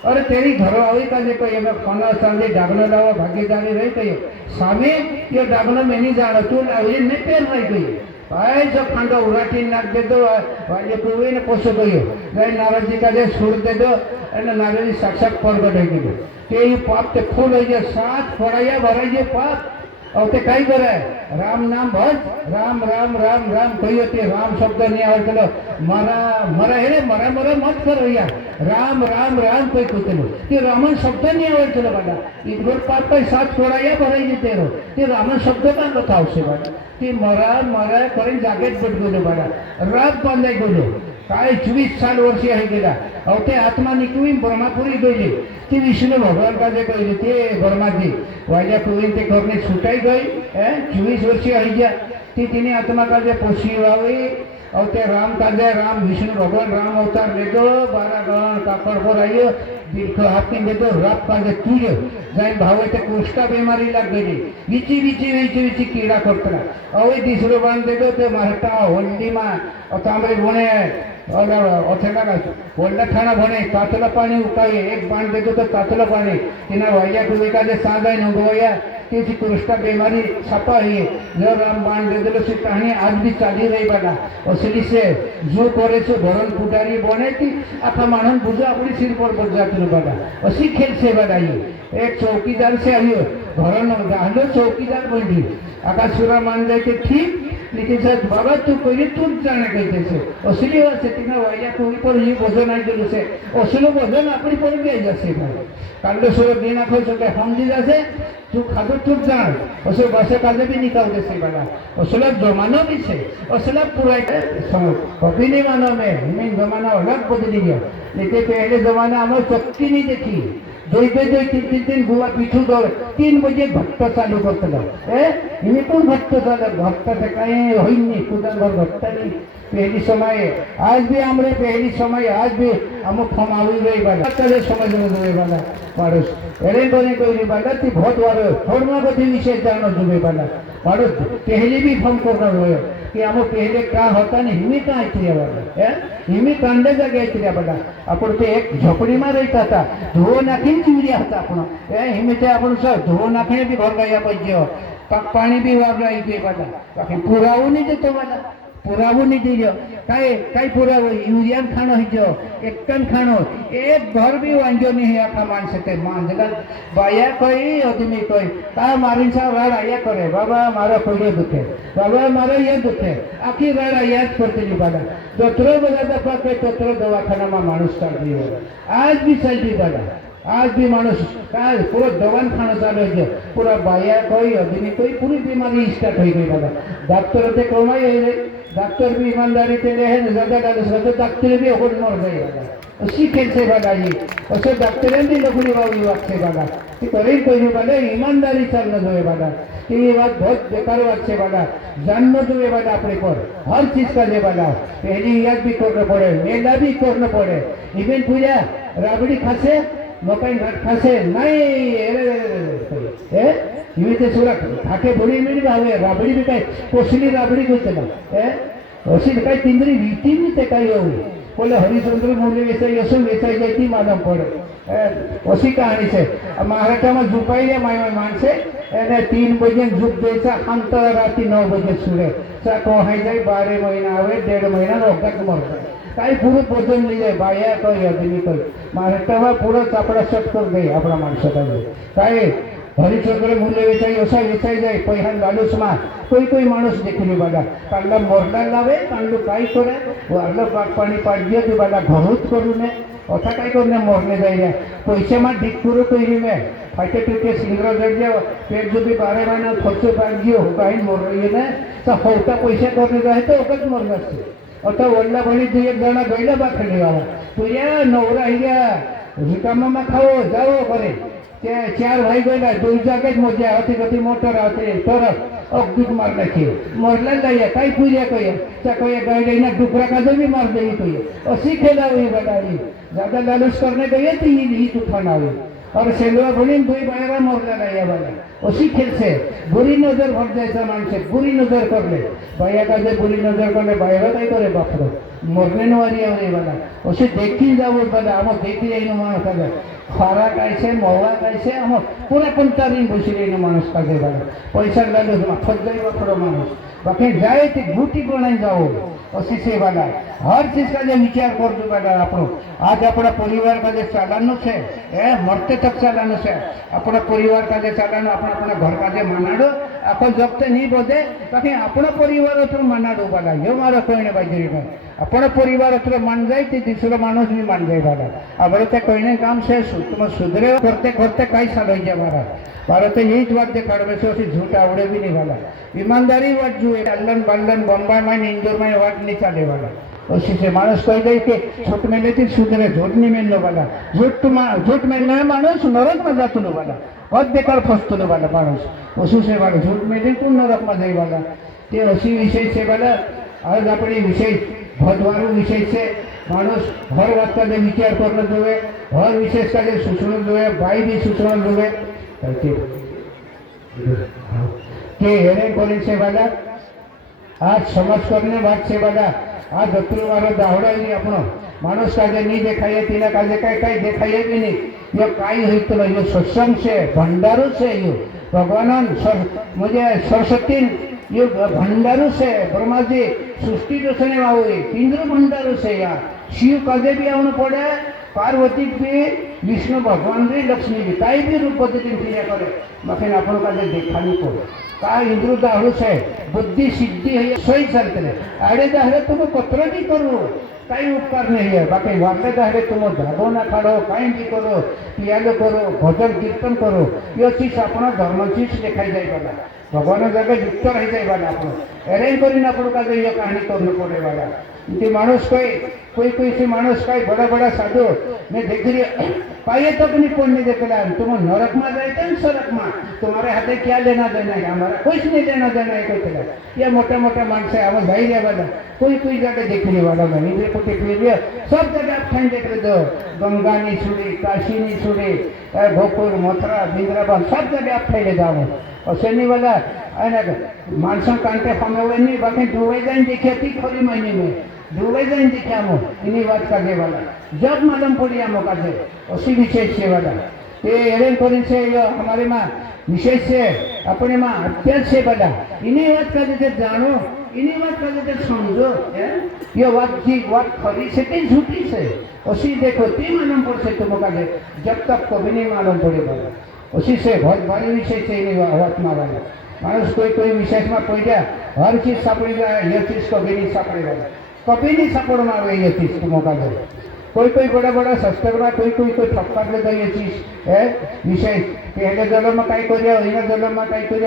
अरे तेरी घरों आई का जे कोई मैं खाना चांदी डागना लावा भागीदारी रही कही सामे ये डागना में नहीं जाना तू लाइए ने पेर रही कही भाई जो खंडो उराटी नाक दे दो वाले कोई ने पोसो गयो गई नाराजी का जे छोड़ दे दो एने नाराजी साक्षात प्रगट हो गयो ते ये पाप ते फूल है जे 7 फड़ाया भरे जे पाप और ते कई करे राम नाम भज राम राम राम राम कहियो ते राम शब्द नहीं आवडतो मरा हे मरा मत करो या राम राम राम कोई कुतलो ते रामन शब्द नहीं आवडतो बाबा इकडे पाप काय 7 फड़ाया भरे जे तेरो ते रामन शब्द का बतावसे बाबा ते मरा करेन जागेत बदगलो बाबा रात बांधाय गेलो काय 24 साल वर्ष आहे गेला और ते आत्मा निकवी ब्रह्मपुरी गई ती विष्णु भगवान का जे कहले ते ब्रह्माजी वाजा कोई ते करने छुटाई गई 24 वर्ष आई जा ती तिने आत्मा का जे पोसी वावी और ते राम का जे राम विष्णु भगवान राम अवतार ले दो 12 गण काकड़ पर आइयो दिल को हाथ में दे दो रात का जे तुझे जाई भावे ते कुष्ठा बीमारी लग गई विची कीड़ा करतला और दूसरो बांध दे दो ते मारता होंडी मा और तांबरे बोने और अथेला का बोलना थाना बने तातला पानी उकाए एक बांध दे दो तो तातला पानी तिना वाया को का जे सादा न गोया तीसी कुष्ठा बीमारी छपा है जो राम बांध दे दो से कहानी आज भी चाली रही बाला और सिली से जो करे सो भरण पुटारी बने थी आखा मानन बुझा अपनी सिर पर पड़ जाती बाला असी खेल से बनाई एक चौकीदार से आइयो भरण गाहलो चौकीदार बनी आकाशुरा मान जाए कि ठीक लेकिन सर बाबा तू पहिले तूच जाणं गरजेचं असली वाचे तिनं वायल्या कोणी पण ही वजन आहे दिलं છે असलं वजन આપણી પર બે જશે ભાઈ કાંડો સોરો દે નાખો છો કે સમજી જશે તું ખાધું તું જ જાણ અસલ ભાષા કાલે બી નિકાલ દેશે બાલા અસલ જમાનો બી છે અસલ પુરાય कभी नहीं मानो मैं जमाना अलग बदली गया नहीं तो पहले जमाना हमें चक्की नहीं देखी दो तीन बुआ पीछू दौड़ 3 बजे भट्ट चालू करता इन्हें कौन भट्ट चालू भट्ट कहीं होई नहीं कुछ भट्ट नहीं पहली समय आज भी हमारे पहली समय आज भी हम फमावी रही वाला चले समझ में जुए वाला मानुष एरे कोने कोई वाला ती बहुत वारो थोड़ा बधी विशेष जानो जुए वाला मानुष पहले भी फम करना हुए कि हम पहले का होता नहीं हिमी का आइत्रिया वाला हिमी कांडे जागे आइत्रिया वाला आपण ते एक झोपड़ी में रहता था धो नाखी जीवरिया था आपण हिमी ते आपण सर धो नाखने भी घर गया पाहिजे पाणी भी वापराय के वाला बाकी पुरावो नहीं देतो वाला पुरावो नहीं दियो काय पुरावो यूरियन खाणो हिजो एकन खाणो एक घर भी वांजो नहीं आखा माणसे ते मांजला बाया कोई आदमी कोई का मारीन सा राड आया करे बाबा मारा कोई दुखे बाबा मारा ये दुखे आखी राड आया करतेली बाला दोतरो बजा दफा के तोतरो दवाखाना में माणूस काढ दियो आज भी चलती बाला आज भी मानुष काय पूरा दवान खाना चालू है पूरा बाया कोई आदमी कोई पूरी बीमारी स्टार्ट हो गई बाबा डॉक्टर ते कमाई है डॉक्टर भी ईमानदारी से रहे ज्यादा डाले ज्यादा डॉक्टर भी होकर मर गए बाबा उसी खेल से बाबा जी उसे डॉक्टर भी लखड़ी बाबू बात से बाबा कि करे कोई बाबा ईमानदारी चलना जो बाबा कि ये बात बहुत बेकार बात से बाबा जानना जो बाबा अपने पर हर चीज का जे बाबा पहली याद भी करना पड़े मेला भी करना पड़े इवन पूजा राबड़ी खासे मकाई घाट खासे नहीं इवे ते सुरा खाके भोड़ी में भावे राबड़ी भी काय कोसली राबड़ी को चला अशी काय तिंद्री रीती नहीं ते काय हो बोले हरिश्चंद्र मूल्य वेचाई असो वेचाई जाती मालूम पड़े अशी कहानी से महाराष्ट्र में झुपाई माणसे 3 बजे झुप द्यायचा अंत रात्री 9 बजे सुरे कोहाय जाय 12 महीना आवे 1.5 महीना रोगात मरता काही पूरं पोचून नाही जाय बाया काही आदमी काही महाराष्ट्रावर पुढं चापडा शट कर दे आपला माणसाचा काय हरिश्चंद्र मूल्य वेचाई असा वेचाई जाय पैहान लालूस मा कोई माणूस देखली बाला कांडला मोरला लावे कांडू काय करे वारलं पाणी पाडजे तू बाला घरूच करू नये असा काय करणे मोरने जायला पैसे मा ढीक पुरं करी मे फाटे टुटे सिंगरा जडजे पेट जो भी 12 महीना खर्च पाडजे हो काही मोर येणे तर होता पैसे करणे जाय तर ओकच मोरला असते आता वडला बळी तू एक जणा गैला बाखडली बाबा तुझ्या नवरा हिया रिकामा खाओ जाओ करे ते 4 भाई गैला 2 जागेच मजा होती कधी मोटर होते तर अगदीच मारण्याची मरला जाय काही पूजा कया त्या कया गैला डुकरा का भी मार देई तो अशी खेलावी बडाई ज्यादा लालूच करने गई थी ही तूफान आवे और सेलवा बनी दुई बायरा मोरला नहीं वाला उसी खेल से बुरी नजर भर जाए मानसे बुरी नजर कर ले बाया का जे बुरी नजर कर ले बायरा काय करे बापरो मरने वाली आवे वाला उसे देखी जाओ वाला हम देखी जाइनो माणस का खारा कैसे मवा कैसे हम पूरा पंचारी बसी रही माणस का जे वाला पैसा लालो फट जाए बापरो माणस बाकी जाए ती बूटी बनाई जाओ उसी से वाला हर चीज का जो विचार कर दो वाला आपनो आज अपना परिवार का जो चालानो से मरते तक चालानो से अपना परिवार का जो चालानो अपना घर का जो मनाडो अपन जब तक नहीं बोधे बाकी अपना परिवार तो मनाडो वाला यो मारा कोई ने बाजरी में अपना परिवार तो मान जाए ती दूसरा मानुस भी मान जाए वाला अब ते कोई ने काम से तुम सुधरे करते करते कई साल हो जाए मारा भारत यही बात देखा झूठ आवड़े भी नहीं वाला ईमानदारी वाट जुए लंदन बंदन बम्बई में इंदौर में वाट नहीं चाले वाला उसी से मानुस कह दे कि झूठ मिले थी सुधरे झूठ नहीं मिलने वाला झूठ मिलना है मानुस नरक में जातुलो वाला बहुत बेकार फसतुलो वाला मानुस उसी से वाला झूठ मिले तो नरक में जाए वाला ते अशी विषय से वाला आज अपने विषय भदवारू विषय से मानुस हर बात का विचार करना जोए हर विशेष का सूचना जोए भाई भी सूचना जोए के हेरे कोने से वाला आज समझ करने बात से वाला आज अत्रु वाला दावड़ा ही अपनो मानुस का नहीं देखाइए तीना का कई देखाइए भी नहीं ये काई हुई तो ये सत्संग से भंडारू से यो भगवान मुझे सरस्वती ये भंडारू से ब्रह्मा जी सृष्टि रचने वाले इंद्र भंडारू से या शिव काजे भी आने पड़े पार्वती भी विष्णु भगवान भी लक्ष्मी भी कई भी रूप पद्धति पूजा करे बाकी अपन का देखा नहीं पड़े काय इंद्रू दाहळूच आहे बुद्धी सिद्धी हे सोयी चालते आडे दाहडे तुम्ही पत्र बी करू काही उपकार नाही आहे बाकी वाटले दाहडे तुम्ही धागो ना खाडो काही बी करो पियालो करो भजन कीर्तन करो ये चीज अपना धर्म चीज देखाई जाए वाला भगवान जगह युक्त रही जाए वाला अपन अरेंज करीन अपन का जो ये कहानी करने पड़े वाला कि मानुष कोई से मानुष का बड़ा बड़ा साधु मैं देख रही पाए तक नहीं पुण्य देखला तुम नरक में जाए सड़क में तुम्हारे हाथे क्या लेना देना है हमारा कुछ नहीं लेना देना है कोई ये मोटा मोटा मानस है हमारे भाई वाला कोई जगह देखने वाला नहीं इधर को देख लीजिए सब जगह आप खाई देख रहे दो गंगा नहीं छुड़ी काशी नहीं छुड़ी गोकुल मथुरा वृंदावन सब जगह आप खाई ले जाओ और शनि वाला मानसों कांटे फमेवड़े नहीं बाकी दुबई जाए देखी थी खरी महीने में दुबई जाए देखा हम इन्हीं बात करने वाला जब मालूम पड़ी हम काजे उसी विशेष से वाला ये एरेन करीन से हमारे माँ विशेष से अपने माँ अत्याचार से वाला इन्हीं बात का देते जानो इन्हीं बात का देते समझो ये बात खरी से कि झूठी से उसी देखो ती मालूम पड़ से तुम काजे जब तक कभी नहीं मालूम पड़े वाला उसी से बहुत भारी विषय से बात मारा मानुष कोई विशेष में पड़ गया हर चीज सापड़ी जाए ये चीज कभी नहीं सापड़ेगा कभी नहीं सापड़ना आवे ये चीज तुम का दे कोई बड़ा बड़ा शस्त्र में कोई ठप्पा ले दे ये चीज है विशेष पहले जन्म में कई कर इन जन्म में कई कर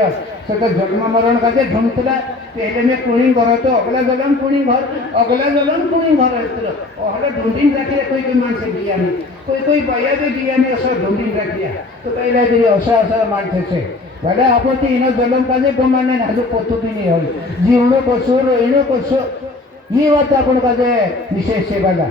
तो जन्म मरण का ढूंढता पहले में कुणी घर तो अगला जन्म कुणी घर अगला जन्म कुणी घर अगला ढूंढी रखे कोई मानस दिया नहीं कोई बाया भी दिया नहीं असं ढूंढी रखिया तो पहला भी असं मानस है दादा आपण ते इन जन्म काजे प्रमाणे हजू पोतू भी नहीं हो जीवनो कसो रोइनो कसो ये बात आपण काजे विशेष से दादा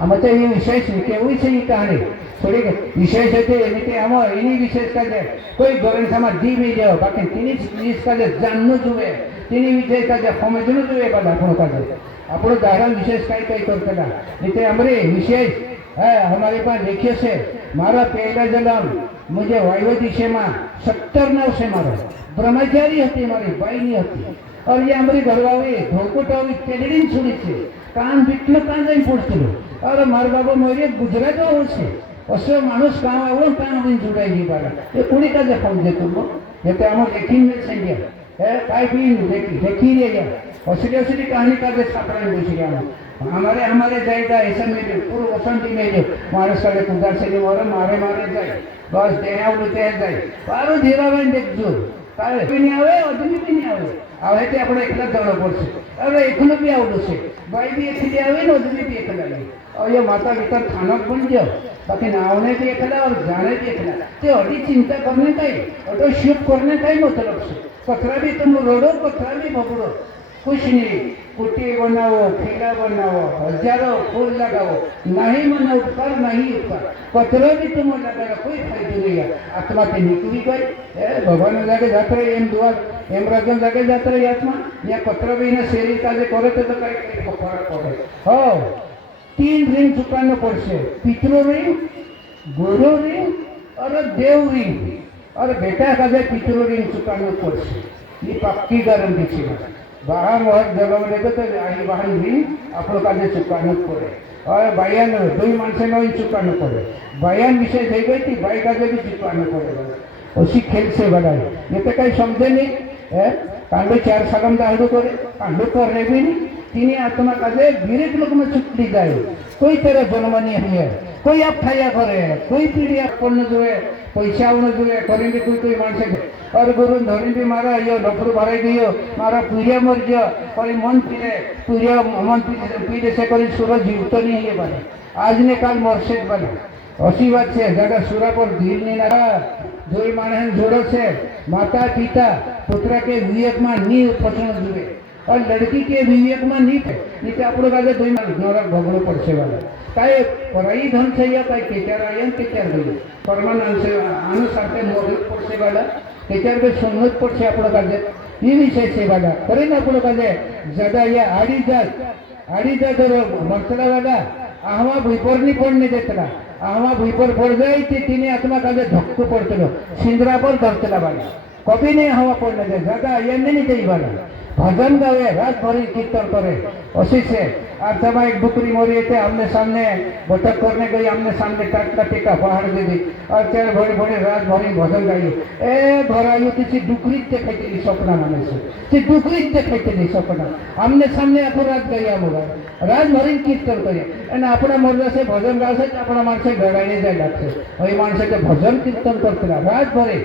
आम तो ये विशेष केवी से कहानी थोड़ी विशेष है हम इन्हीं विशेष काजे कोई गोरंसामा दी भी जाओ बाकी तीन काजे जाननो जुए तीन विशेष काजे समझनो जुए बाला आपण काजे आपण दादा विशेष कई करतेला नीते हमरे विशेष है हमारे पास देखिए से मारा पहला जन्म मुझे वायु दिशे में 70 से मारो ब्रह्मचारी होती हमारी बाई नहीं होती और ये हमारी घरवावी धोकुटावी तेलीन छुड़ी से कान बिटलो कान जाई पड़तलो और मार बाबा मोरे गुजरात होसे असो मानुष काम आवो कान बिन जुड़ाई दी बारा ये कोणी का जे समझे तुम ये तो हम देखिन में संगे है काय भी देखी रे या असली कहानी का जे सापड़ा बुझी गया हमारे जाएगा ऐसा मेरे पूर्व वसंती में जो मारे सारे कुदार से मारे जाए बस देना उड़ते जाए पारो धीरा बहन देखो तारे भी नहीं आवे आदमी भी नहीं आवे आवे तो अपने एकला जगह पड़से अरे एकलो भी आवडो से भाई भी एकली आवे न आदमी भी एकला आवे और ये माता पिता खाना बन जाओ बाकी नावने भी एकला और जाने भी एकला ते अड़ी चिंता करने का ही और तो शुभ करने का ही मतलब से कचरा भी तुम रोडो कचरा भी भगड़ो कुछ नहीं कुटी बनाओ खिला बनाओ हजारों फूल लगाओ नहीं मन उपकार नहीं उपकार कचरा भी तुम लगाना कोई फायदा नहीं है आत्मा ते निकली गई भगवान जाके जाते रहे एम दुआ एम राजन जाके जाते रहे आत्मा या कचरा भी ना शेरी काजे करे तो कई फरक पड़े हो 3 रिंग चुकाना पड़से पितृ रिंग गुरु रिंग और देव रिंग और बेटा काजे पितृ रिंग चुकाना पड़से ये पक्की गारंटी थी बाहर वह जगह लेते तो आई बाहर भी आप लोग का चुकाना पड़े और बयान 2 मानसे नहीं चुकाना पड़े बयान विषय થઈ गई थी बाई का भी चुकाना पड़ेगा उसी खेल से बनाए ये तो कहीं समझे नहीं है कांडो 4 सगम दाहड़ो करे कांडो कर भी नहीं तीन आत्मा का गिरिक लोग में छुट्टी जाए कोई तरह जन्म नहीं है कोई आप खाया करे कोई पीढ़ी आप पढ़ने जो है पैसा उन्हें जो है करेंगे कोई मानसे और गुरु धरी भी मारा यो डफरू भराई दियो मारा पीड़िया मर गया और मन पीड़े पीड़िया मन पीड़े से कोई सूरज जीवतो नहीं है बने आज ने काल मरसे बने असी बात से जगह सूरा पर धीर नहीं लगा जोई माने जोड़ो से माता पिता पुत्र के विवेक में नहीं पचन जुए और लड़की के विवेक में नहीं थे नीचे आपको का दो नरक भोगड़ो पड़से वाला काय पराई धन से या काय केचार आयन केचार गई परमान अनुसार के मोर पड़से वाला केचार पे सुन्नत पड़से आपको का ये विषय से वाला करे ना आपको का ज्यादा ये आड़ी जात और मरतला वाला आहवा भूपर नहीं पड़ने देतला आहवा भूपर पड़ जाए तीन आत्मा का धक्को पड़ते सिंदरा पर धरतला वाला कभी नहीं हवा पड़ने दे ज्यादा आयन नहीं चाहिए वाला भजन गावे, रात भरी कीर्तन करे। उसी से अर्थमा एक बुकरी मोरी थे, हमने सामने बतख करने गई, हमने सामने काटला टेका पहाड़ दे दी और चार भरे भरे रात भरी भजन गाई। ए भरायु किसी डुकरीत देखाई स्वप्न माने से डुकरीत देखाई स्वप्न हमने सामने आखो रात गई मोगा रात भरी कीर्तन करे અને આપણા મોરલા से भजन गावશે તો આપણા માણસે ગળાઈને જાય લાગશે। હવે માણસે કે ભજન કીર્તન કરતા રાત ભરે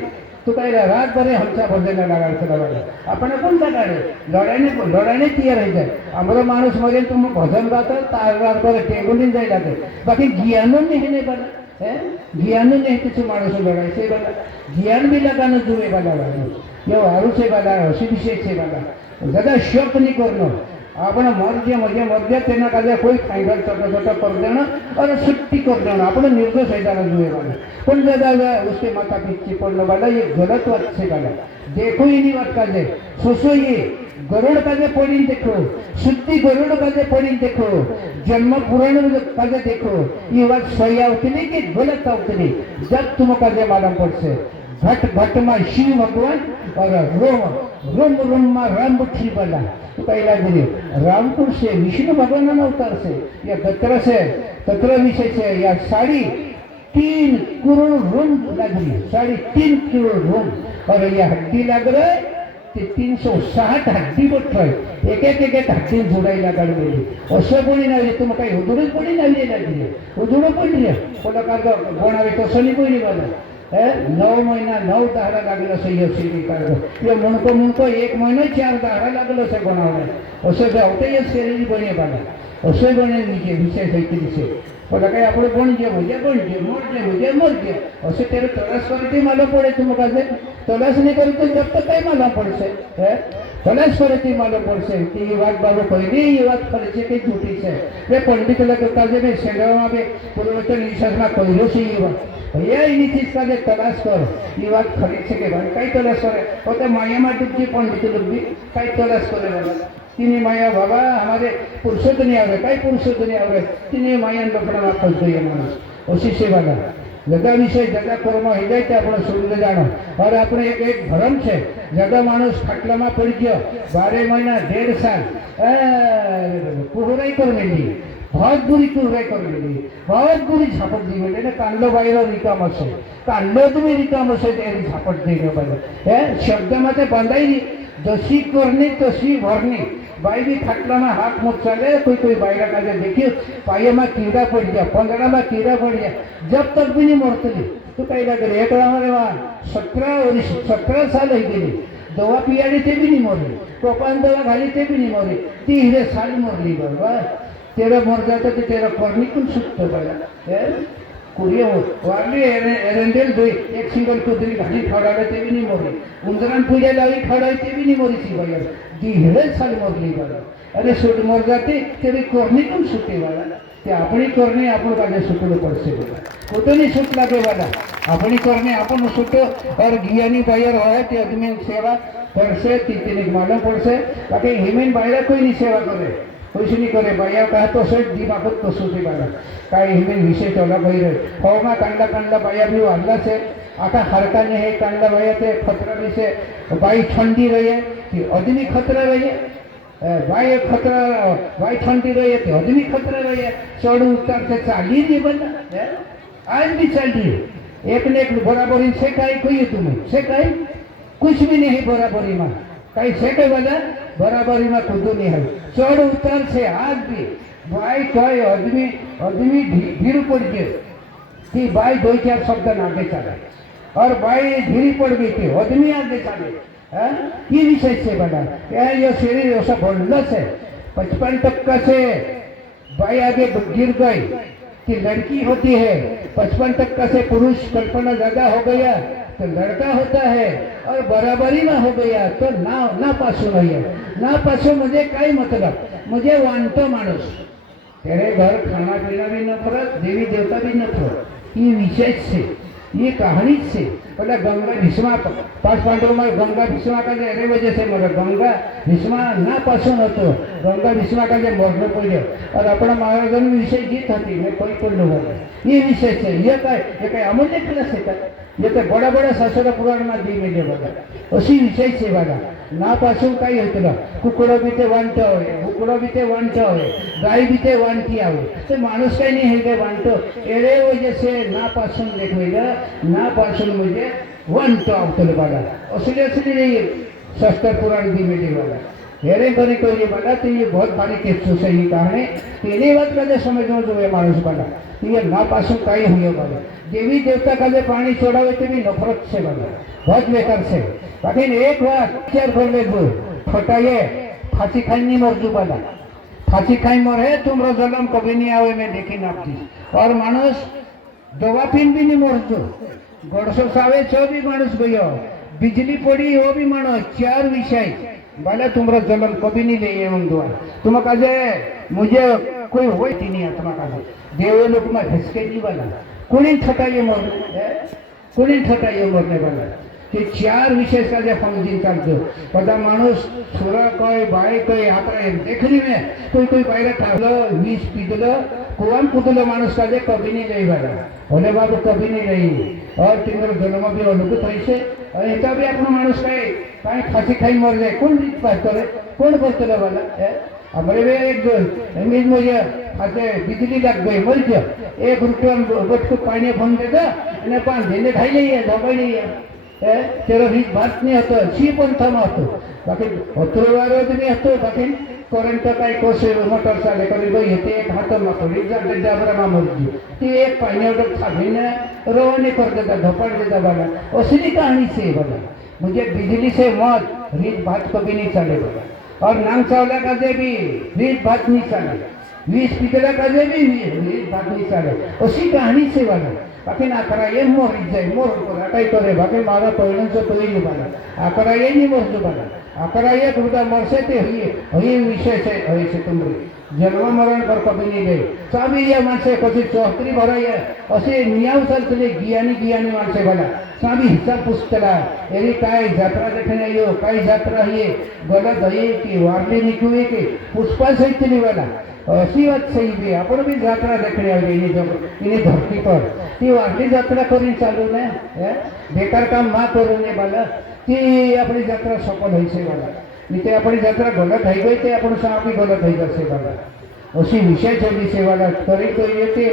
तो काय रात भरे हमचा भजन लागायचं लागायला आपण कोण लागाडे लढाईने तयार आहे जाय आम्हाला माणूस मध्ये तुम भजन गाता तार करे टेबुलीन जाय लागे बाकी ज्ञान नहीं है बना ज्ञान नहीं किसी माणूस लढाई से बना ज्ञान भी लगाना जुए वाला ये वारू से वाला अशी विशेष से वाला ज्यादा शक नहीं करना आपण मर्जी तेना काजे कोई फाइबर छोटा छोटा कर देना और छुट्टी कर देना आपण निर्दोष है जाना जुए वाला पण ज्यादा उसके माता पीछे पड़ने वाला ये गलत बात से वाला देखो ही नहीं बात काजे सोचो ये गरुड़ काजे पड़ी देखो शुद्धि गरुड़ काजे पड़ी देखो जन्म पुराण काजे देखो ये बात सही आवती नहीं कि गलत आवती नहीं जब तुम काजे मालूम पड़से घट घट में शिव भगवान और रोम रोम रोम में राम बुट्ठी वाला पहला दिन रामपुर से विष्णु भगवान अवतार से या तत्र विषय से या 3.5 करोड़ रूम लगी 3.5 करोड़ रूम और यह हड्डी लग रहा है 360 हड्डी बट रहे एक हड्डी जोड़ाई लगाड़ मिली असं कोणी नाही तुम काही उजडच कोणी नाही लागली उजड पडली कोणा कार्य कोणावे तसं नाही कोणी बना 9 महीना 9 दहाडा लागलं असं यशस्वी कार्य ये मुणको 1 महिना 4 दहाडा लागलं असं कोणावर असं जावते या शरीर बने बना असं बने विषय दिसे पण काही आपण बनजे मरजे असं त्याला तलास करते मला पडे तुम काजे तलास नहीं करते जब तक काही मला पडसे तलाश करते मालूम पड़से कि ये बात बाबू कहली ये बात खर्चे की झूठी से ये पंडित लोग काजे में सेवा में पूर्वचन निशासना कहलो से ये बात भैया इन चीज का तलाश कर ये बात खरीद से के भाई कई तलाश करे होते माया में डूब पंडित लोग भी कई तलाश करे वाला तीन माया बाबा हमारे पुरुषों नहीं आ रहे कई पुरुषों नहीं आ रहे तीन माया लपड़ा में फंस गई मानस उसी से वाला जगह विषय जगह कर्म हो जाए तो अपने सुन जानो और अपने एक भरम है जगह मानुष खाटला में पड़ गया 12 महीना 1.5 साल कुहराई कर मिली बहुत बुरी कुहराई कर मिली बहुत बुरी झापट दी मिली कांडलो बाहेर रिकाम असे कांडलो तुम्ही रिकाम असे त्याची झापट देणं पाहिजे शब्द मध्ये बांधायली जशी करणे तशी भरणे बाई भी खाटला में हाथ मुख चले कोई बाइरा का देखिए पाए में कीड़ा पड़ गया 15 में कीड़ा पड़ गया जब तक भी नहीं मरतली तो कहीं लग रही एक हमारे वहाँ 17 साल ही गेली दवा पियाड़ी ते भी नहीं मरली टोपान दवा घाली ते भी नहीं मरली 3 साल मरली बरबर तेरा मर जाता तो तेरा करनी कुछ सुटतो पड़ा कुरिया वारली एरेंडेल दो एक सिंगल कुदरी घाली खड़ावे ते भी नहीं मरली उंदरान पूजा लावी खड़ाई ते भी नहीं मरी सी भैया 1.5 साल मरली बड़ा अरे सुट मर जाते तेरी करनी कम सुटे वाला ते अपनी करनी आपण काजे सुटलो पड़से वाला कोतनी सुट लागे वाला अपनी करनी आपण सुटो और ज्ञानी बायर होय ते आदमी सेवा करसे तीन मालूम पड़से बाकी हिमेन बायरा कोई नहीं सेवा करे कुछ नहीं करे बाया कहा तो सेठ दिमाग तो सुटी वाला काय हिमेन विषय चला भाई रे होमा कांडा बाया भी वाला से आका हरका ने है कांडा बाया ते खतरा भी से बाई ठंडी रही है कि आदमी खतरा रही है भाई ठंडी रही है तो आदमी खतरा रही है चढ़ उतर से चाली नहीं बना आज भी चल रही एक ने एक बराबरी से काई कोई तुम्हें से काई कुछ भी नहीं बराबरी में कहीं से के वाला बराबरी में खुद नहीं है चढ़ उतर से आज भी भाई कोई आदमी भीड़ पड़ गए कि भाई 2-4 शब्द आगे चला और भाई धीरे पड़ गई थी आदमी आगे चले ये विषय से बना क्या ये शरीर ऐसा बढ़ला से 55% से भाई आगे गिर गई कि लड़की होती है 55% से पुरुष कल्पना ज्यादा हो गया तो लड़का होता है और बराबरी में हो गया तो ना पासू नहीं है ना पासू मुझे कई मतलब मुझे वांटो मानुष तेरे घर खाना पीना भी न फरक देवी देवता भी न फरक ये विशेष से ये कहानी से बोला गंगा भीष्मा 5 पांडवों में गंगा भीष्मा का अरे वजह से मर गंगा भीष्मा ना पासून होतो गंगा भीष्मा का मरण पड़े और अपना महाराजा विषय जीत होती मैं कोई पढ़ लो ये विषय से ये काय अमूल्य खलस है ये तो बड़ा बड़ा शास्त्र पुराण में दी मिले बता उसी विषय से वाला नापासून काही होतं कुकडं बी ते वांट हवे कुकडं बी ते वांट हवे गाय बी ते वांटी हवे ते माणूस काही नाही हे काय वांटो एरे वजह से नापासून देखवेलं नापासून म्हणजे वांट आवतलं बघा असली नहीं शास्त्र पुराण दी मेली वाला हेरे बने को ये बना तो ये बहुत बड़ी केस सही कहानी तेने बात का समझो जो है मानुष बना ये नापासून काही हुए बना देवी देवता का जो पानी छोड़ावे तो भी नफरत से बना बहुत बेकार से लेकिन एक बात विचार कर ले जो फटाए फांसी खाई मरजू बना फांसी खाई मरे तुमरा जन्म कभी नहीं आवे मैं देखी नापती और मानुष दवा पीन भी नहीं मरजू गड़सो सावे छो भी मानुष गयो बिजली पड़ी वो भी मानो चार विषय भले तुम्हारा जन्म कभी नहीं ले दुआ तुम काजे मुझे कोई हो नहीं है तुम काजे देवे लोग में हिसके नहीं वाला कुणी ठटाइए मरने वाला ते चार विषय का जो समझी चालतो बदा मानुस छोरा कोई बाई कोई आपरे देखने में कोई बाहर ठावलो विष पीदलो कुआं कूदलो मानुस का जो कभी नहीं ले वाला होने बाबू कभी नहीं रही और तुम्हारा जन्म भी अनुभूत होइसे और इतना भी अपना मानुस कहीं फांसी खाई मर जाए कौन रीत पास करे कौन करते वाला हमारे वे एक इमेज मुझे आते बिजली लग गई मर गया 1 रुपया बट को पानी फोन देता અને પાન દેને ખાઈ લઈએ દબાઈ લઈએ તેરો રીત ભાત નહીં હતો છી પણ થમા હતો બાકી અતરવારો જ નહીં હતો બાકી કરંટ કાંઈ કોસે મોટર ચાલે કરી ગઈ હતી એક હાથમાં પડી ડબરામાં મરી ગયું તે એક પાણી ખાવીને રવાની કરી દેતા ધપાડી દેતા બાલા असली कहानी से बोला मुझे बिजली से मौत रीत भात कभी नहीं चले बोला और नाम चावला का जे भी रीत भात नहीं चले विष पितला का जे भी रीत भात नहीं चले उसी कहानी से बोला बाकी आकरा ये मोर जाए मोर कई करे बाकी मारा पहिलं से तो नहीं बोला आकरा ये नहीं मोर जो बोला आकरा ये खुदा मरसे ते हुई विषय से तुम जन्म मरण पर कभी नहीं गए साबी या मानसे कभी चौहतरी भराई है असे नियाव चालतले गियानी मानसे भला साबी हिसाब पुस्तला एरी काय यात्रा देखने आयो काय यात्रा है गलत है कि वारली निकली कि पुष्पा सहित नहीं वाला ऐसी बात सही भी अपन भी यात्रा देखने आए इन्हें धरती पर ती वारली यात्रा करी चालू ने बेकार काम ना करू ने बाला ती अपनी यात्रा सफल होई से वाला नहीं तो अपनी यात्रा गलत हो गई तो अपन साथ भी गलत हो जाए वाला उसी विषय चली से वाला करी तो ये थे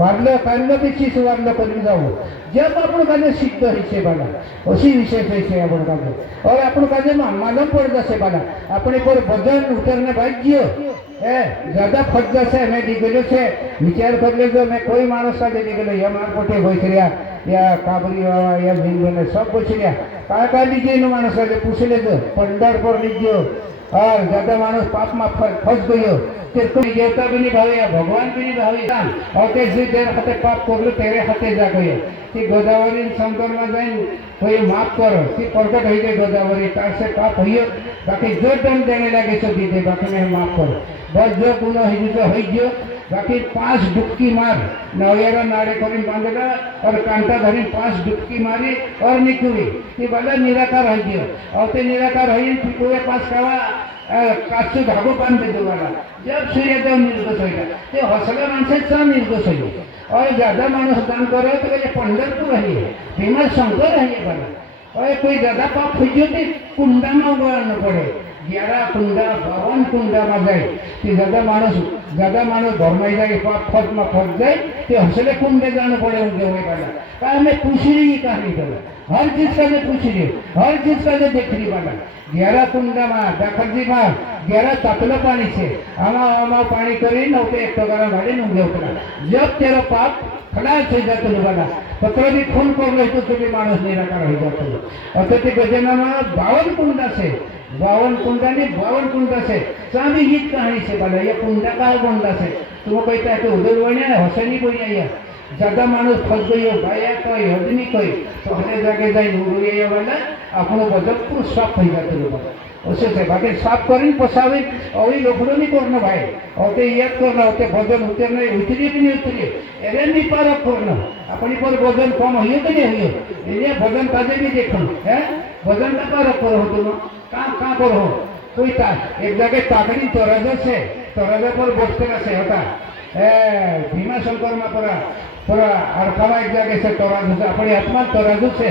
वारलं काढलं की चीज वारलं करी जाओ जब अपन काजे सिद्ध है से वाला उसी विषय से अपन काजे और अपन काजे मालूम पड़ जाए वाला अपने पर वजन उतरने भाग्य ज्यादा फट जासे मैं डिगेलो से विचार कर ले जो मैं कोई मानस का डिगेलो या मार पोटे भोसरिया या काबरी बाबा या झिंगने सब भोसरिया का लीजिए नो मानस का पूछ ले जो पंडर पर लीजिए और ज्यादा मानस पाप में फंस गयो तेरे को देवता भी नहीं भावे भगवान भी नहीं भावे और तेरे तेरे हाथे पाप कर लो तेरे हाथे जा गए कि गोदावरी शंकर में जाए कोई माफ करो कि प्रकट हो गए गोदावरी तार से पाप हुई बाकी जो दंड देने लगे सो दीजिए बाकी मैं माफ करो बस जो गुनो हो गयो बाकी 5 डुबकी मार नवेरा नाड़े करी बांधेला और कांटा धरी 5 डुबकी मारी और निकली कि भले निराकार हो गयो और ते निराकार हो कोई पास कावा काचू धागो बांध दे वाला जब सूर्यदेव निर्दोष होगा ते हसला माणसे चा निर्दोष होईल और ज्यादा माणूस दान करे तो ये पंढरपुर है भीमा शंकर है बना और कोई ज्यादा पाप हुई थे कुंडा में उगवाना पड़े 11 कुंडा 52 कुंडा में जाए कि ज्यादा मानुस धर्म जाए पाप फट में फट जाए तो हसले कुंडे जाना पड़े उनके हुए वाला का मैं पूछ रही ही कहानी करो हर चीज का जो पूछ रही हर चीज का जो देख रही वाला 11 कुंडा में दाखरजी में 11 तपला पानी से आमा पानी करी नौते एक टोकरा भाड़े नुंगे उतना जब तेरा पाप खलास हो जाते वाला पत्र भी खून कर ले तो तुम्हें मानुस निराकार हो जाते और ते गजना में 52 कुंडा से 52 कुंडा ने 52 कुंडा से सामी गीत कहानी से वाला ये कुंडा का कुंडा से तुम कहता है तो उधर बने हसनी कोई आया ज्यादा मानुस फंस गई हो भाया कोई हदनी कोई तो हरे जगह जाए नूर वाला अपनो बजट पूरा साफ हो जाते लोग उसे से बाकी साफ करी पसावे और ये लोखड़ो नहीं करना भाई और ते याद करना होते वजन उतरने उतरी भी नहीं उतरी एरे नहीं पार करना अपनी पर वजन कम हुई कि नहीं हुई ये वजन काजे भी देखो है वजन का पार करो तुम कहाँ करो कोई एक जगह ताकड़ी तोराजा पर बसते से होता भीमा शंकर में पूरा अड़कावा एक जगह से तोराजू से अपने आत्मा तोराजू से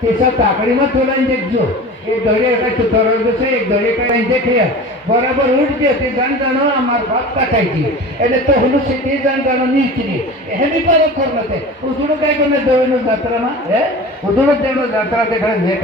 તેસા તાકડીમાં તોલાઈને દેખજો એક દોડે કાંઈ ચુતરો છે એક દોડે કાંઈ દેખે બરાબર ઉઠજે તે જાણ જાણો અમાર બાપ કાઢાઈ એટલે તો હુલું છે તે જાણ જાણો નીચરી એ બી પારો ખર નથી ઉધડું કાંઈ કોને દોડેનું જાત્રામાં હે ઉધડું તેનો જાત્રા દેખાડે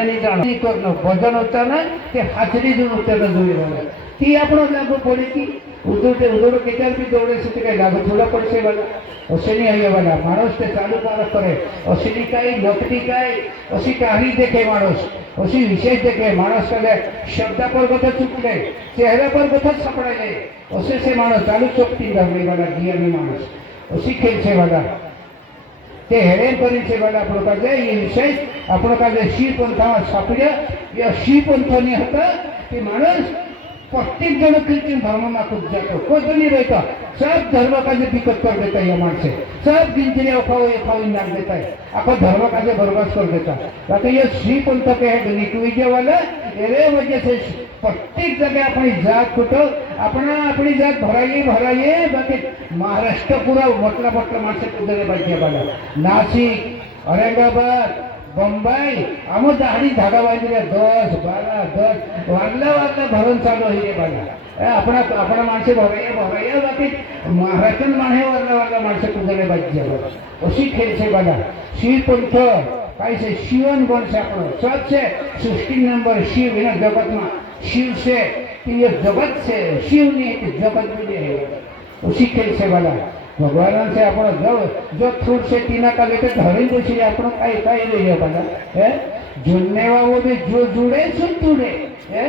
નહીં જાણો કરનો ભજન હોતા ને તે હાજરી જ ઉત્તર જોઈ રહ્યો ती આપણો લાગુ પડે કે ઉધડો કેટલા બી દોડે છે તે કઈ લાગુ થોડા પડશે વાલા ઓસેની અહીંયા વાલા માણસ તે ચાલુ પારક કરે ઓસીની કાંઈ નોકરી કાંઈ ઓછી કાઢી દેખે માણસ ઓછી વિશેષ દેખે માણસ કલે શબ્દ પર બધા ચૂકડે ચહેરા પર બધા સપડાઈ જાય ઓસે છે માણસ ચાલુ ચોકતી રમણી વાલા જીયાની માણસ ઓછી ખેલ છે વાલા તે હેરેન કરી છે વાલા આપણો કાજે એ વિશેષ આપણો કાજે શિવ પંથામાં સાપડ્યા એ શિવ પંથોની હતા તે માણસ प्रत्येक जण ख्रिश्चन धर्माમાં खूप जातो कोई नहीं रहता सब धर्म का जो दिक्कत कर देता है ये मानसे सब दिनचर्या उखावी नाक देता है आपका धर्म का जो बर्बाद कर देता बाकी ये श्री पंथ के है गणित वाला ये वजह से प्रत्येक जगह अपनी जात कुटो अपनी जात भराइए बाकी महाराष्ट्र पूरा मोटला माणसे कुदरे पाहिजे वाला नाशिक औरंगाबाद बंबई आम दाढ़ी धागा बांधल्या 10 12 10 वाढला भरून चालू आहे बाला आपण माणसे भराया बाकी महाराष्ट्र माणे वाढला माणसे कुदरे पाहिजे अशी खेळ छे बाला शिव पंथ काय છે शिवन गुण છે આપણો सब છે सृष्टि नंबर शिव है जगत में शिव से ये जगत से शिव नहीं जगत भी है उसी खेल से वाला भगवान से आपण जो थूट से तीना का लेके धरी दो छी आपण काय ले लिया बना है जुड़ने वालों में जो जुड़े सो जुड़े है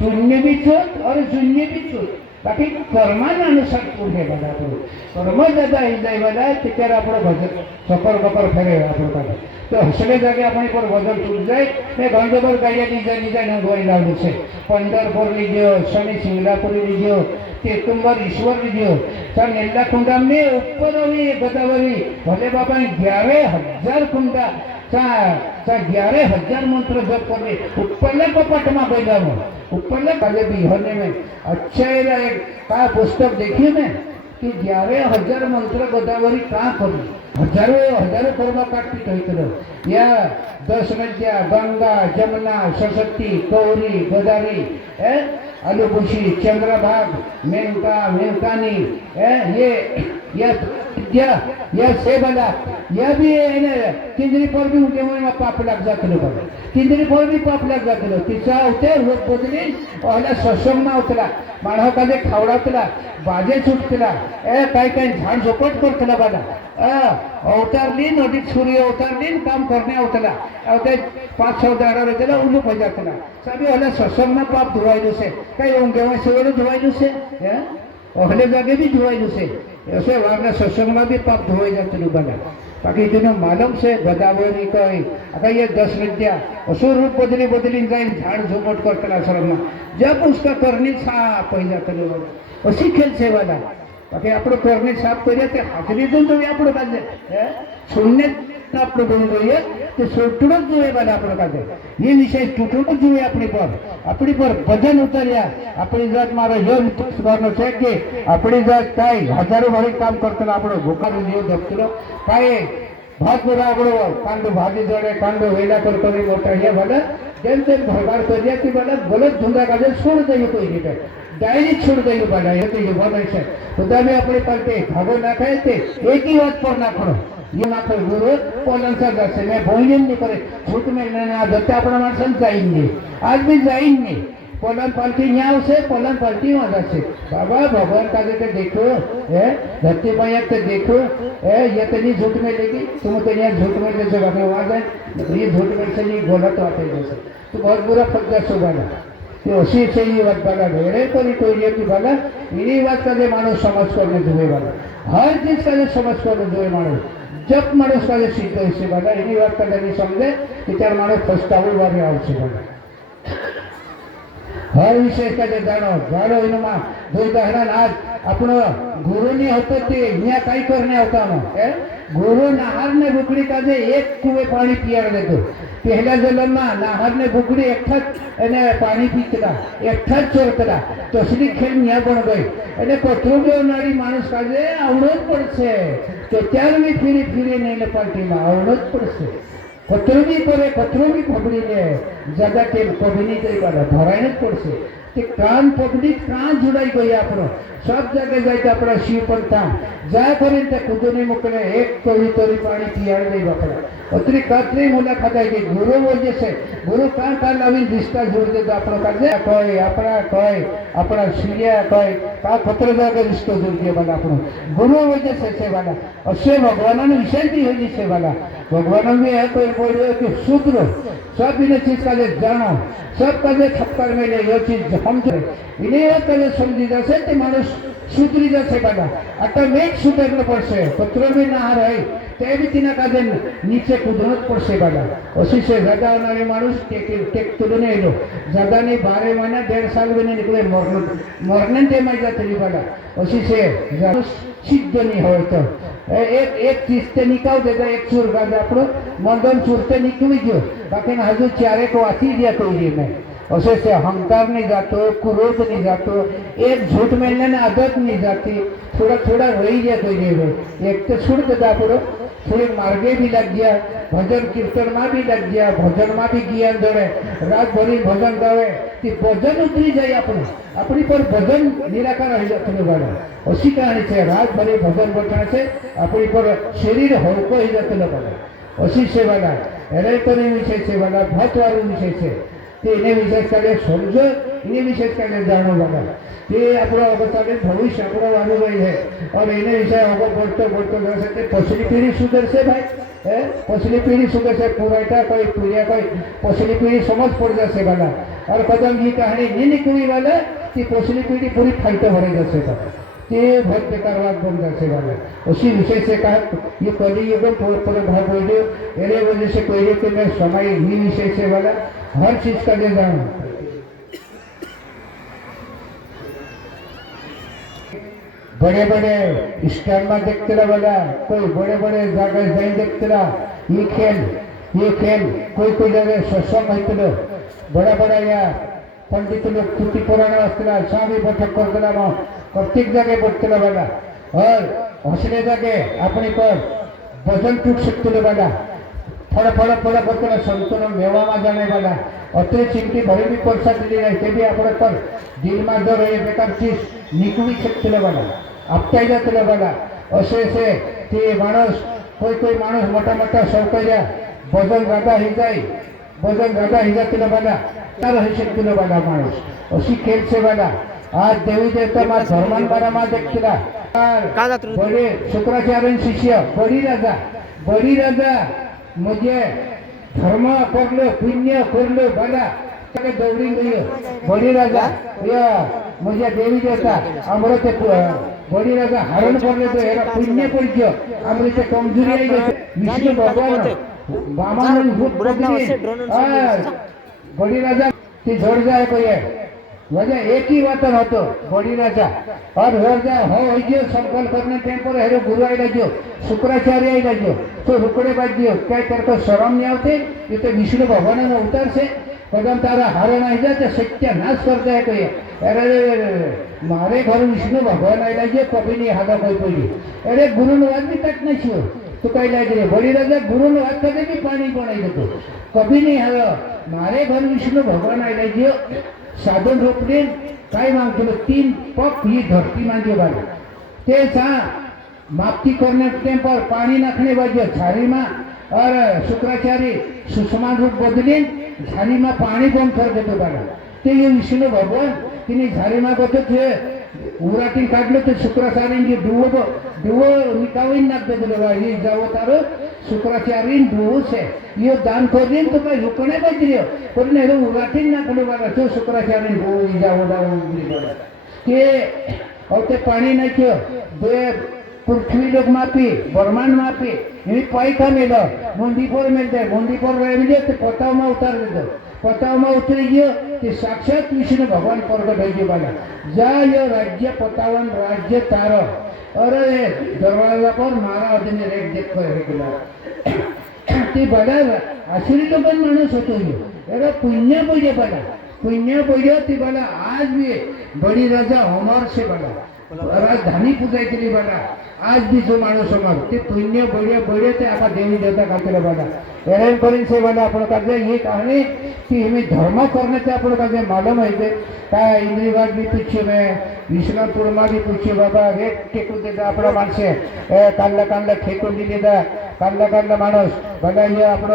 जुड़ने भी चोट और जुड़ने भी चोट बाकी कर्मानुसार जुड़े बना तो कर्म ज्यादा ही जाए बना तेरे आपण भजन सफर फेरे आपण का तो हसले जागे अपनी पर वजन टूट जाए मैं गंजबर गाड़िया निजा नंगवाई लावली છે पंढरपूर लीजियो शनि सिंगलापुरी लीजियो तेतुंबर ईश्वर लीजियो सर नेल्ला कुंडा में ऊपर हुई गोदावरी भले बाबा 11,000 कुंडा सा 11,000 मंत्र जप करे ऊपरले कपाट में बैठा ऊपरले काले बिहार में अच्छा एक का पुस्तक देखी मैं कि 11,000 मंत्र गोदावरी कहाँ करी हजारों कर्म काटती करो या 10 नद्या गंगा जमुना सरस्वती कौरी गोदावरी अलुबुशी चंद्रभाग मेनकानी ये से बना यह भी तिंजरी पर भी उनके मुंह में पाप लग जाते लो तिंजरी पर भी पाप लग जाते लो तिचा होते रोज बदली और सत्संग में उतरा मानव का जे खावडातला बाजे छुटतला काही झाड झोपट करतला बाला अवतारली नदीत सूर्य अवतारली काम करने अवतला अवते 5-6 दाड़ा रहतला उल्लू बजातला सभी होला सत्संग में पाप धुवाइलू से काही ओंगे में सेवलो धुवाइलू से ओहले जागे भी धुवाइलू से ऐसे वारना सत्संग में भी पाप धुवाई जातलू बाला बाकी जिन्हों मालूम से गोदावरी कई अगर ये 10 नद्या असो रूप बदली जाए झाड़ झोपट करतला शरण जब उसका करनी साफ हो जातलू अशी खेल से वाला बाकी आपण करणे साफ करूया ते हाजरीतून तुम्ही आपण काढले शून्य आपण बोलून जाऊया ते सोटूनच जुए वाला आपण काढले ये विषय तुटूनच जुए अपनी पर वजन उतरिया अपनी जात मारो यो विश्वास करनो छे के अपनी जात काय हजारों भरी काम करतला आपण भूखा जीव दबतलो काय भात पूरा आपण कांडो भाजी जोड़े कांडो वेला कर मोटा ये वाला जेम भरगार करिया की वाला गलत धंधा काजे छोड़ देयो कोई नहीं डायरी छोड़ देयो वाला ये तो ये बोले छे खुदा में अपने पलटे भागो ना खाए थे एक ही बात पर ना करो ये ना कोई गुरु पोलनसा जैसे मैं भोजन नहीं करे छूट में ना दत्ता अपना मानसन जाएंगे आज भी जाएंगे पोलन पालटी यहाँ से पोलन पालटी वहाँ जासे बाबा भगवान का देते देखो धरती पाया तो देखो ये तो नहीं झूठ में लेगी तुम तो यहाँ झूठ में जैसे बाबा वहाँ जाए ये झूठ में से नहीं गलत आते जैसे तो बहुत बुरा फल जासो बाला तो अशी से ये बात बाला ढेरे करी कोई ये की बाला इन्हीं बात का जो मानो समझ करने जुए वाला हर चीज का जो समझ करने जुए मानो जब मानो का जो सिद्ध इससे बाला इन्हीं बात का नहीं समझे कि चार मानो फस्टावल वाले आवश्य बाला हर विषय का जे जाणो इनों दुई दहरा आज आपण गुरुनी होतो ते यहाँ काही करने होता ना गुरु नाहर ने बुकड़ी का जे एक कुएं पानी पियाड़ देतो पहला जन्म में नाहर ने बुकड़ी एकठा पानी पीतला एकठा चोरतला तसली खेल यहाँ पण गई एने कतरू नाड़ी माणूस का जे आवडोच पड़से तो त्यार में फिरी नहीं पार्टी में आवडोच पड़से कतरो भी पकड़ीने जगह के पबनी गई वाला धराने पड़से ते कान पकड़ी कान जुड़ाई गई आपनो सब जगह जाते अपना शिव पंथा जा पर्यंत कुदुनी मुकले एक कोई तरी पानी पियाड़ दे बापड़ा अतरी कतरी मुलाकात आई गुरु वजह से गुरु का लावी रिश्ता जोड़ दे अपना कर कोई अपना सीरिया कोई का कतरो जगह रिश्ता जोड़ दिया वाला अपनो गुरु वजह से वाला असे भगवान ने विशांति होगी से वाला भगवान में है कोई बोलिए कि शूद्र सब इन चीज का जानो सब का थप्पड़ में ले ये चीज समझे इन्हें का समझी जासे ते माणूस सुधरी जासे वाला आता मेघ सुधरलं पडसे पत्र भी ना रहे ते भी तिना का नीचे कूदनच पडसे वाला अशी से जगा होणारे माणूस टेक तुलून येलो जगाने 12 महीना 1.5 साल भी नहीं निकले मरने ते माई जातली वाला अशी से सिद्ध नहीं हो तो एक चीज ते निकाल देता एक चूर का आपको मंदन चूर ते निकली गयो बाकी हजू 4 को आती दिया कोई नहीं असे से अहंकार नहीं जातो क्रोध नहीं जातो एक झूठ मिलने ने आदत नहीं जाती थोड़ा थोड़ा रही गया कोई नहीं एक तो छुड़ देता पूरा थोड़े मार्गे भी लग गया भजन कीर्तन में भी लग गया भजन में भी ज्ञान जोड़े रात भरी भजन गावे कि भजन उतरी जाए अपनी पर भजन निराकार रही जाते वाला असी कहानी से रात भरी भजन बैठा से अपनी पर शरीर हल्को ही जाते वाला असी से वाला अरे तो नहीं विषय से वाला बहुत वाले विषय से इन्हें विशेष करके समझो इन्हें विशेष करके जानो वाला ये अपना अवतारे भविष्य अपना वालू रही है और इन्हें विषय अगर बढ़ते जा सकते पछली पीढ़ी सुधर से भाई पछली पीढ़ी सुधर से पूरा कोई पीढ़िया कोई पछली पीढ़ी समझ पड़ जासे वाला और कदम की कहानी नहीं निकली वाला कि पछली पीढ़ी पूरी फाइटे भरे जासे ते बहुत बेकार बात बन जासे वाला उसी विषय से कहा ये कलियुग पूरे भाग बोलियो मेरे वजह से कोई कि मैं समय ही विषय से वाला हर चीज का दे जाऊं बड़े बड़े स्टैंड में देखते रहा वाला कोई बड़े बड़े जगह नहीं देखते रहा ये खेल कोई जगह सत्संग होते बड़ा बड़ा या पंडित लोग तुति पुराना असला स्वामी बैठक करते रहा प्रत्येक जगह बैठते रहा वाला और हंसने जगह अपने पर वजन टूट सकते वाला फड़ा करते संतों मेवा में जाने वाला अतरे चिंती भरी भी पैसा दिली नहीं ते भी अपने पर दिल में जो रहे बेकार चीज निकली सकते वाला आपता जाते वाला असे से ते माणस कोई माणस मोटा सौकर्या वजन ज्यादा ही जाते वाला रही सकते वाला माणस अशी खेल से वाला आज देवी देवता मा धर्मान बारा मा देखला बड़े शुक्राचार्य शिष्य बड़ी राजा मुझे धर्म करलो पुण्य करलो बाला दौड़ी गई बड़ी राजा या मुझे देवी देवता अमृत बड़ी राजा हरण करले तो एरा पुण्य पड़ गयो अमृत कमजोरी आई गई विष्णु भगवान बामन भूत बड़ी राजा ती जोड़ जाए कोई वजह एक ही वातन होतो बड़ी राजा और राजा हो गयो संकल्प करने टाइम पर हेरो गुरु आई लगो शुक्राचार्य आई लगो तो रुकड़े बाज दियो क्या तेरे को शर्म नहीं आते ये तो विष्णु भगवान में उतर से कदम तारा हरण आई जाते सत्यानाश कर दे कोई अरे मारे घर विष्णु भगवान आई लगे कभी नहीं हादा कोई पड़ी अरे गुरु ने वाद भी तक नहीं छो तो कई लगे बड़ी राजा गुरु ने वाद कदे भी पानी बनाई देतो कभी नहीं हादा मारे घर विष्णु भगवान आई लगे साधन रोपले काय मागतो 3 पग ही धरती मांगे वाले ते सा मापती करने टाइम पर पानी नाखने बाजू झाड़ी में और शुक्राचार्य सुषमान रूप बदली झाड़ी में पानी बंद कर देते वाला ते ये विष्णु भगवान तिने झाड़ी में गतो थे उराटी काढलो तो शुक्राचार्य डुवो निकावीन नाख देतो ये जावो तारो शुक्राचार्य डुवो से ये दान कर दिन तो भाई रुकने बज रही हो पर नहीं रो उराटी नाखलो वाला तो शुक्राचार्य डुवो जावो के और ते पानी नहीं क्यों दो पृथ्वी लोग मापी ब्रह्मांड मापी ये पैसा मिलो मुंडी पर मिलते मुंडी पर रह मिले तो पताव में उतार दे पताव में उतरी गयो कि साक्षात विष्णु भगवान प्रकट हो गए वाला जा ये राज्य पतावन राज्य तारो अरे दरवाजा पर मारा आदमी रेट देखो रेगुलर ते बड़ा आश्चर्य लोग मानस होतो ये पुण्य पड़े बड़ा ती बड़ा आज भी बड़ी राजा होमर से बड़ा राजधानी पूजायची बघा आज बी जो माणूस समोर ते पुण्य बढिया बढिया ते आपा देवी देवता खाते बघा एरन करीन से बघा आपण काजे ये कहानी कि हमें धर्म करने से आपण काजे मालूम है जे का इंद्रीवाद भी पूछे में विष्णुपुर में भी पूछे बाबा हे टेकू देता आपला माणसे कांडला कांडला खेकून दिलेदा कांडला कांडला माणूस बघा हे आपण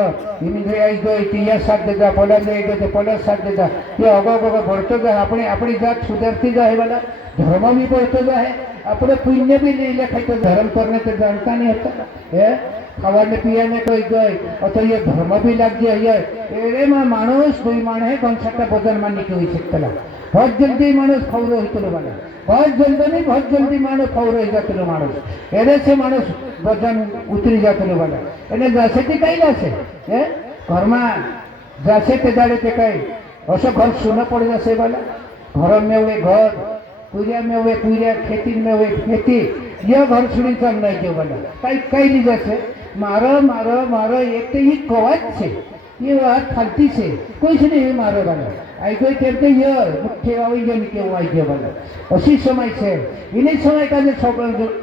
इंद्रिय आई जो इतिहास साथ देता पलट देते पलट साथ देता हे अगो अगो बढ़तो जाए अपनी अपनी जात सुधरती जाए बघा धर्म भी बढ़तो जाए अपने पुण्य भी लिहिले खायचं धर्म करने ते जानता नहीं होता हे खावाने पियाने कोई गए अतो ये धर्म भी लग गया ये एरे में मानुष दुई माण है कंसटा भोजन मानी के हुई सकतला बहुत जल्दी मानुष खौरो होइतलो बाला बहुत जल्दी नहीं बहुत जल्दी मानुष खौरो हो जातलो मानुष एरे से मानुष भोजन उतरी जातलो बाला एने जसे ते काही लासे हे घर में जसे ते जाडे ते काही असं घर सुना पड़ जासे बाला घर में हुए घर पूजा में हुए पूजा खेती में हुए खेती यह घर सुनी चल नहीं के वाला कई ली जैसे मारो मारो मारो एक तो ये कवच से ये बात फालती से कुछ नहीं मारो वाला आई कोई कहते ये मुठ्ठे वाली जो निके वो आई के वाला उसी समय से इन्हीं समय का जो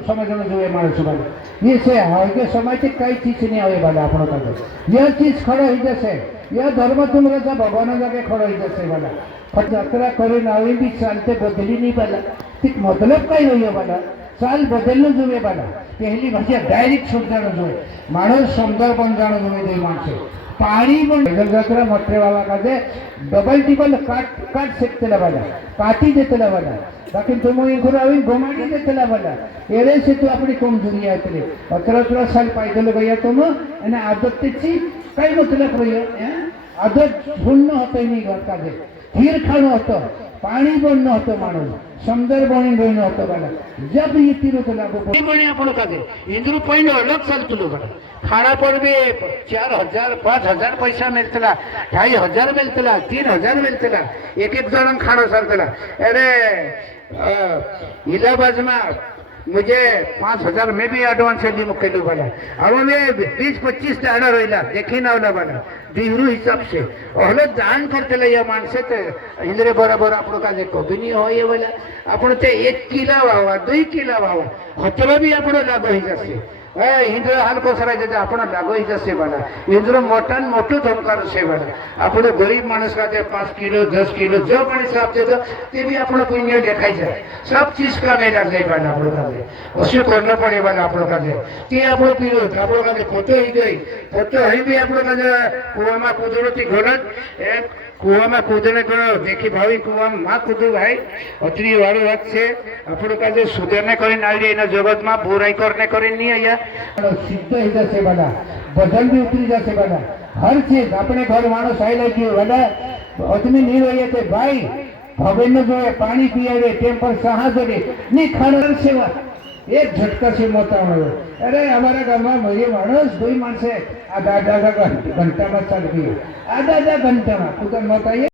समझना जो है मारो सुबह ये से आगे समय से कई चीज नहीं आवे वाला अपनों का यह चीज खड़ा ही जैसे यह धर्म तुम्हारे सा भगवान जाके खड़ा ही जैसे वाला यात्रा करे नावे भी चालते बदली नहीं पाला ठीक मतलब काय होइए वाला चाल बदलणं जुवे वाला पहली भाषा डायरेक्ट शोधणं जुवे माणूस सुंदर बन जाणं जुवे दोन माणसे पाणी पण यात्रा मोठे वाला का जे डबल टिबल काट काट सकतेला वाला काटी देतेला वाला बाकी तुम इनको आवी गोमाटी देतेला वाला एरे से तो अपनी कमजोरी है तेरे 18 साल पैदल गया तुम અને आदतची काय मतलब रही है आदत भूलणं होतं नाही घर का जे खीर खाणं होतं पाणी बनणं होतं माणूस सुंदर बनी रहणं होतं बाला जब ये तीरो तो लागू बने आपण का जे इंद्र पॉइंट अलग चलतो बाला खाना पर भी 4000 5000 पैसा मिलतला 2500 मिलतला 3000 मिलतला एक एक जण खाणं चालतला अरे इलाहाबाद में मुझे 5000 में भी एडवांस दी मुकेलू वाला अब मैं 20-25 ऑर्डर होइला देखी ना वाला वाला बिहरू हिसाब से ओहले दान करतेला या माणसे ते इंद्रे बरोबर आपण का जे कबिनी होय वाला आपण ते 1 किलो वावा 2 किलो वावा हतरा भी आपण लागो ही जसे इंद्र हाल कोसरायचे आपण लागो ही जसे वाला इंद्र मोठन मोठो धमकार से वाला आपण गरीब माणस का ते 5 किलो 10 किलो जो पाणी साफ देतो ते भी आपण पुण्य देखायचं सब चीज का नहीं लग जाए वाला आपण का उसे करना पड़े वाला आपण का ते आपण पिलो आपण का फोटो ही गई फोटो ही भी आपण का कुआ में कूदड़ती घोड़त एक कुआ में कूदने को देखी भावी कुआ में माँ कूदू भाई अतरी वाली बात से अपन का जो सुधरने करें आई इन जगत में बुराई करने करें नहीं आया सिद्ध ही जैसे बना बदल भी उतरी जैसे बना हर चीज अपने घर मानो साई लगी वाला आदमी नहीं रही थे भाई भवन जो है पानी पियावे टेम पर सहा जोड़े नहीं खाना सेवा एक झटका से मोता हो अरे हमारा गाँव में मेरे मानस दो मानसे आधा घंटा में चल गई आधा घंटा में कुछ मत आइए।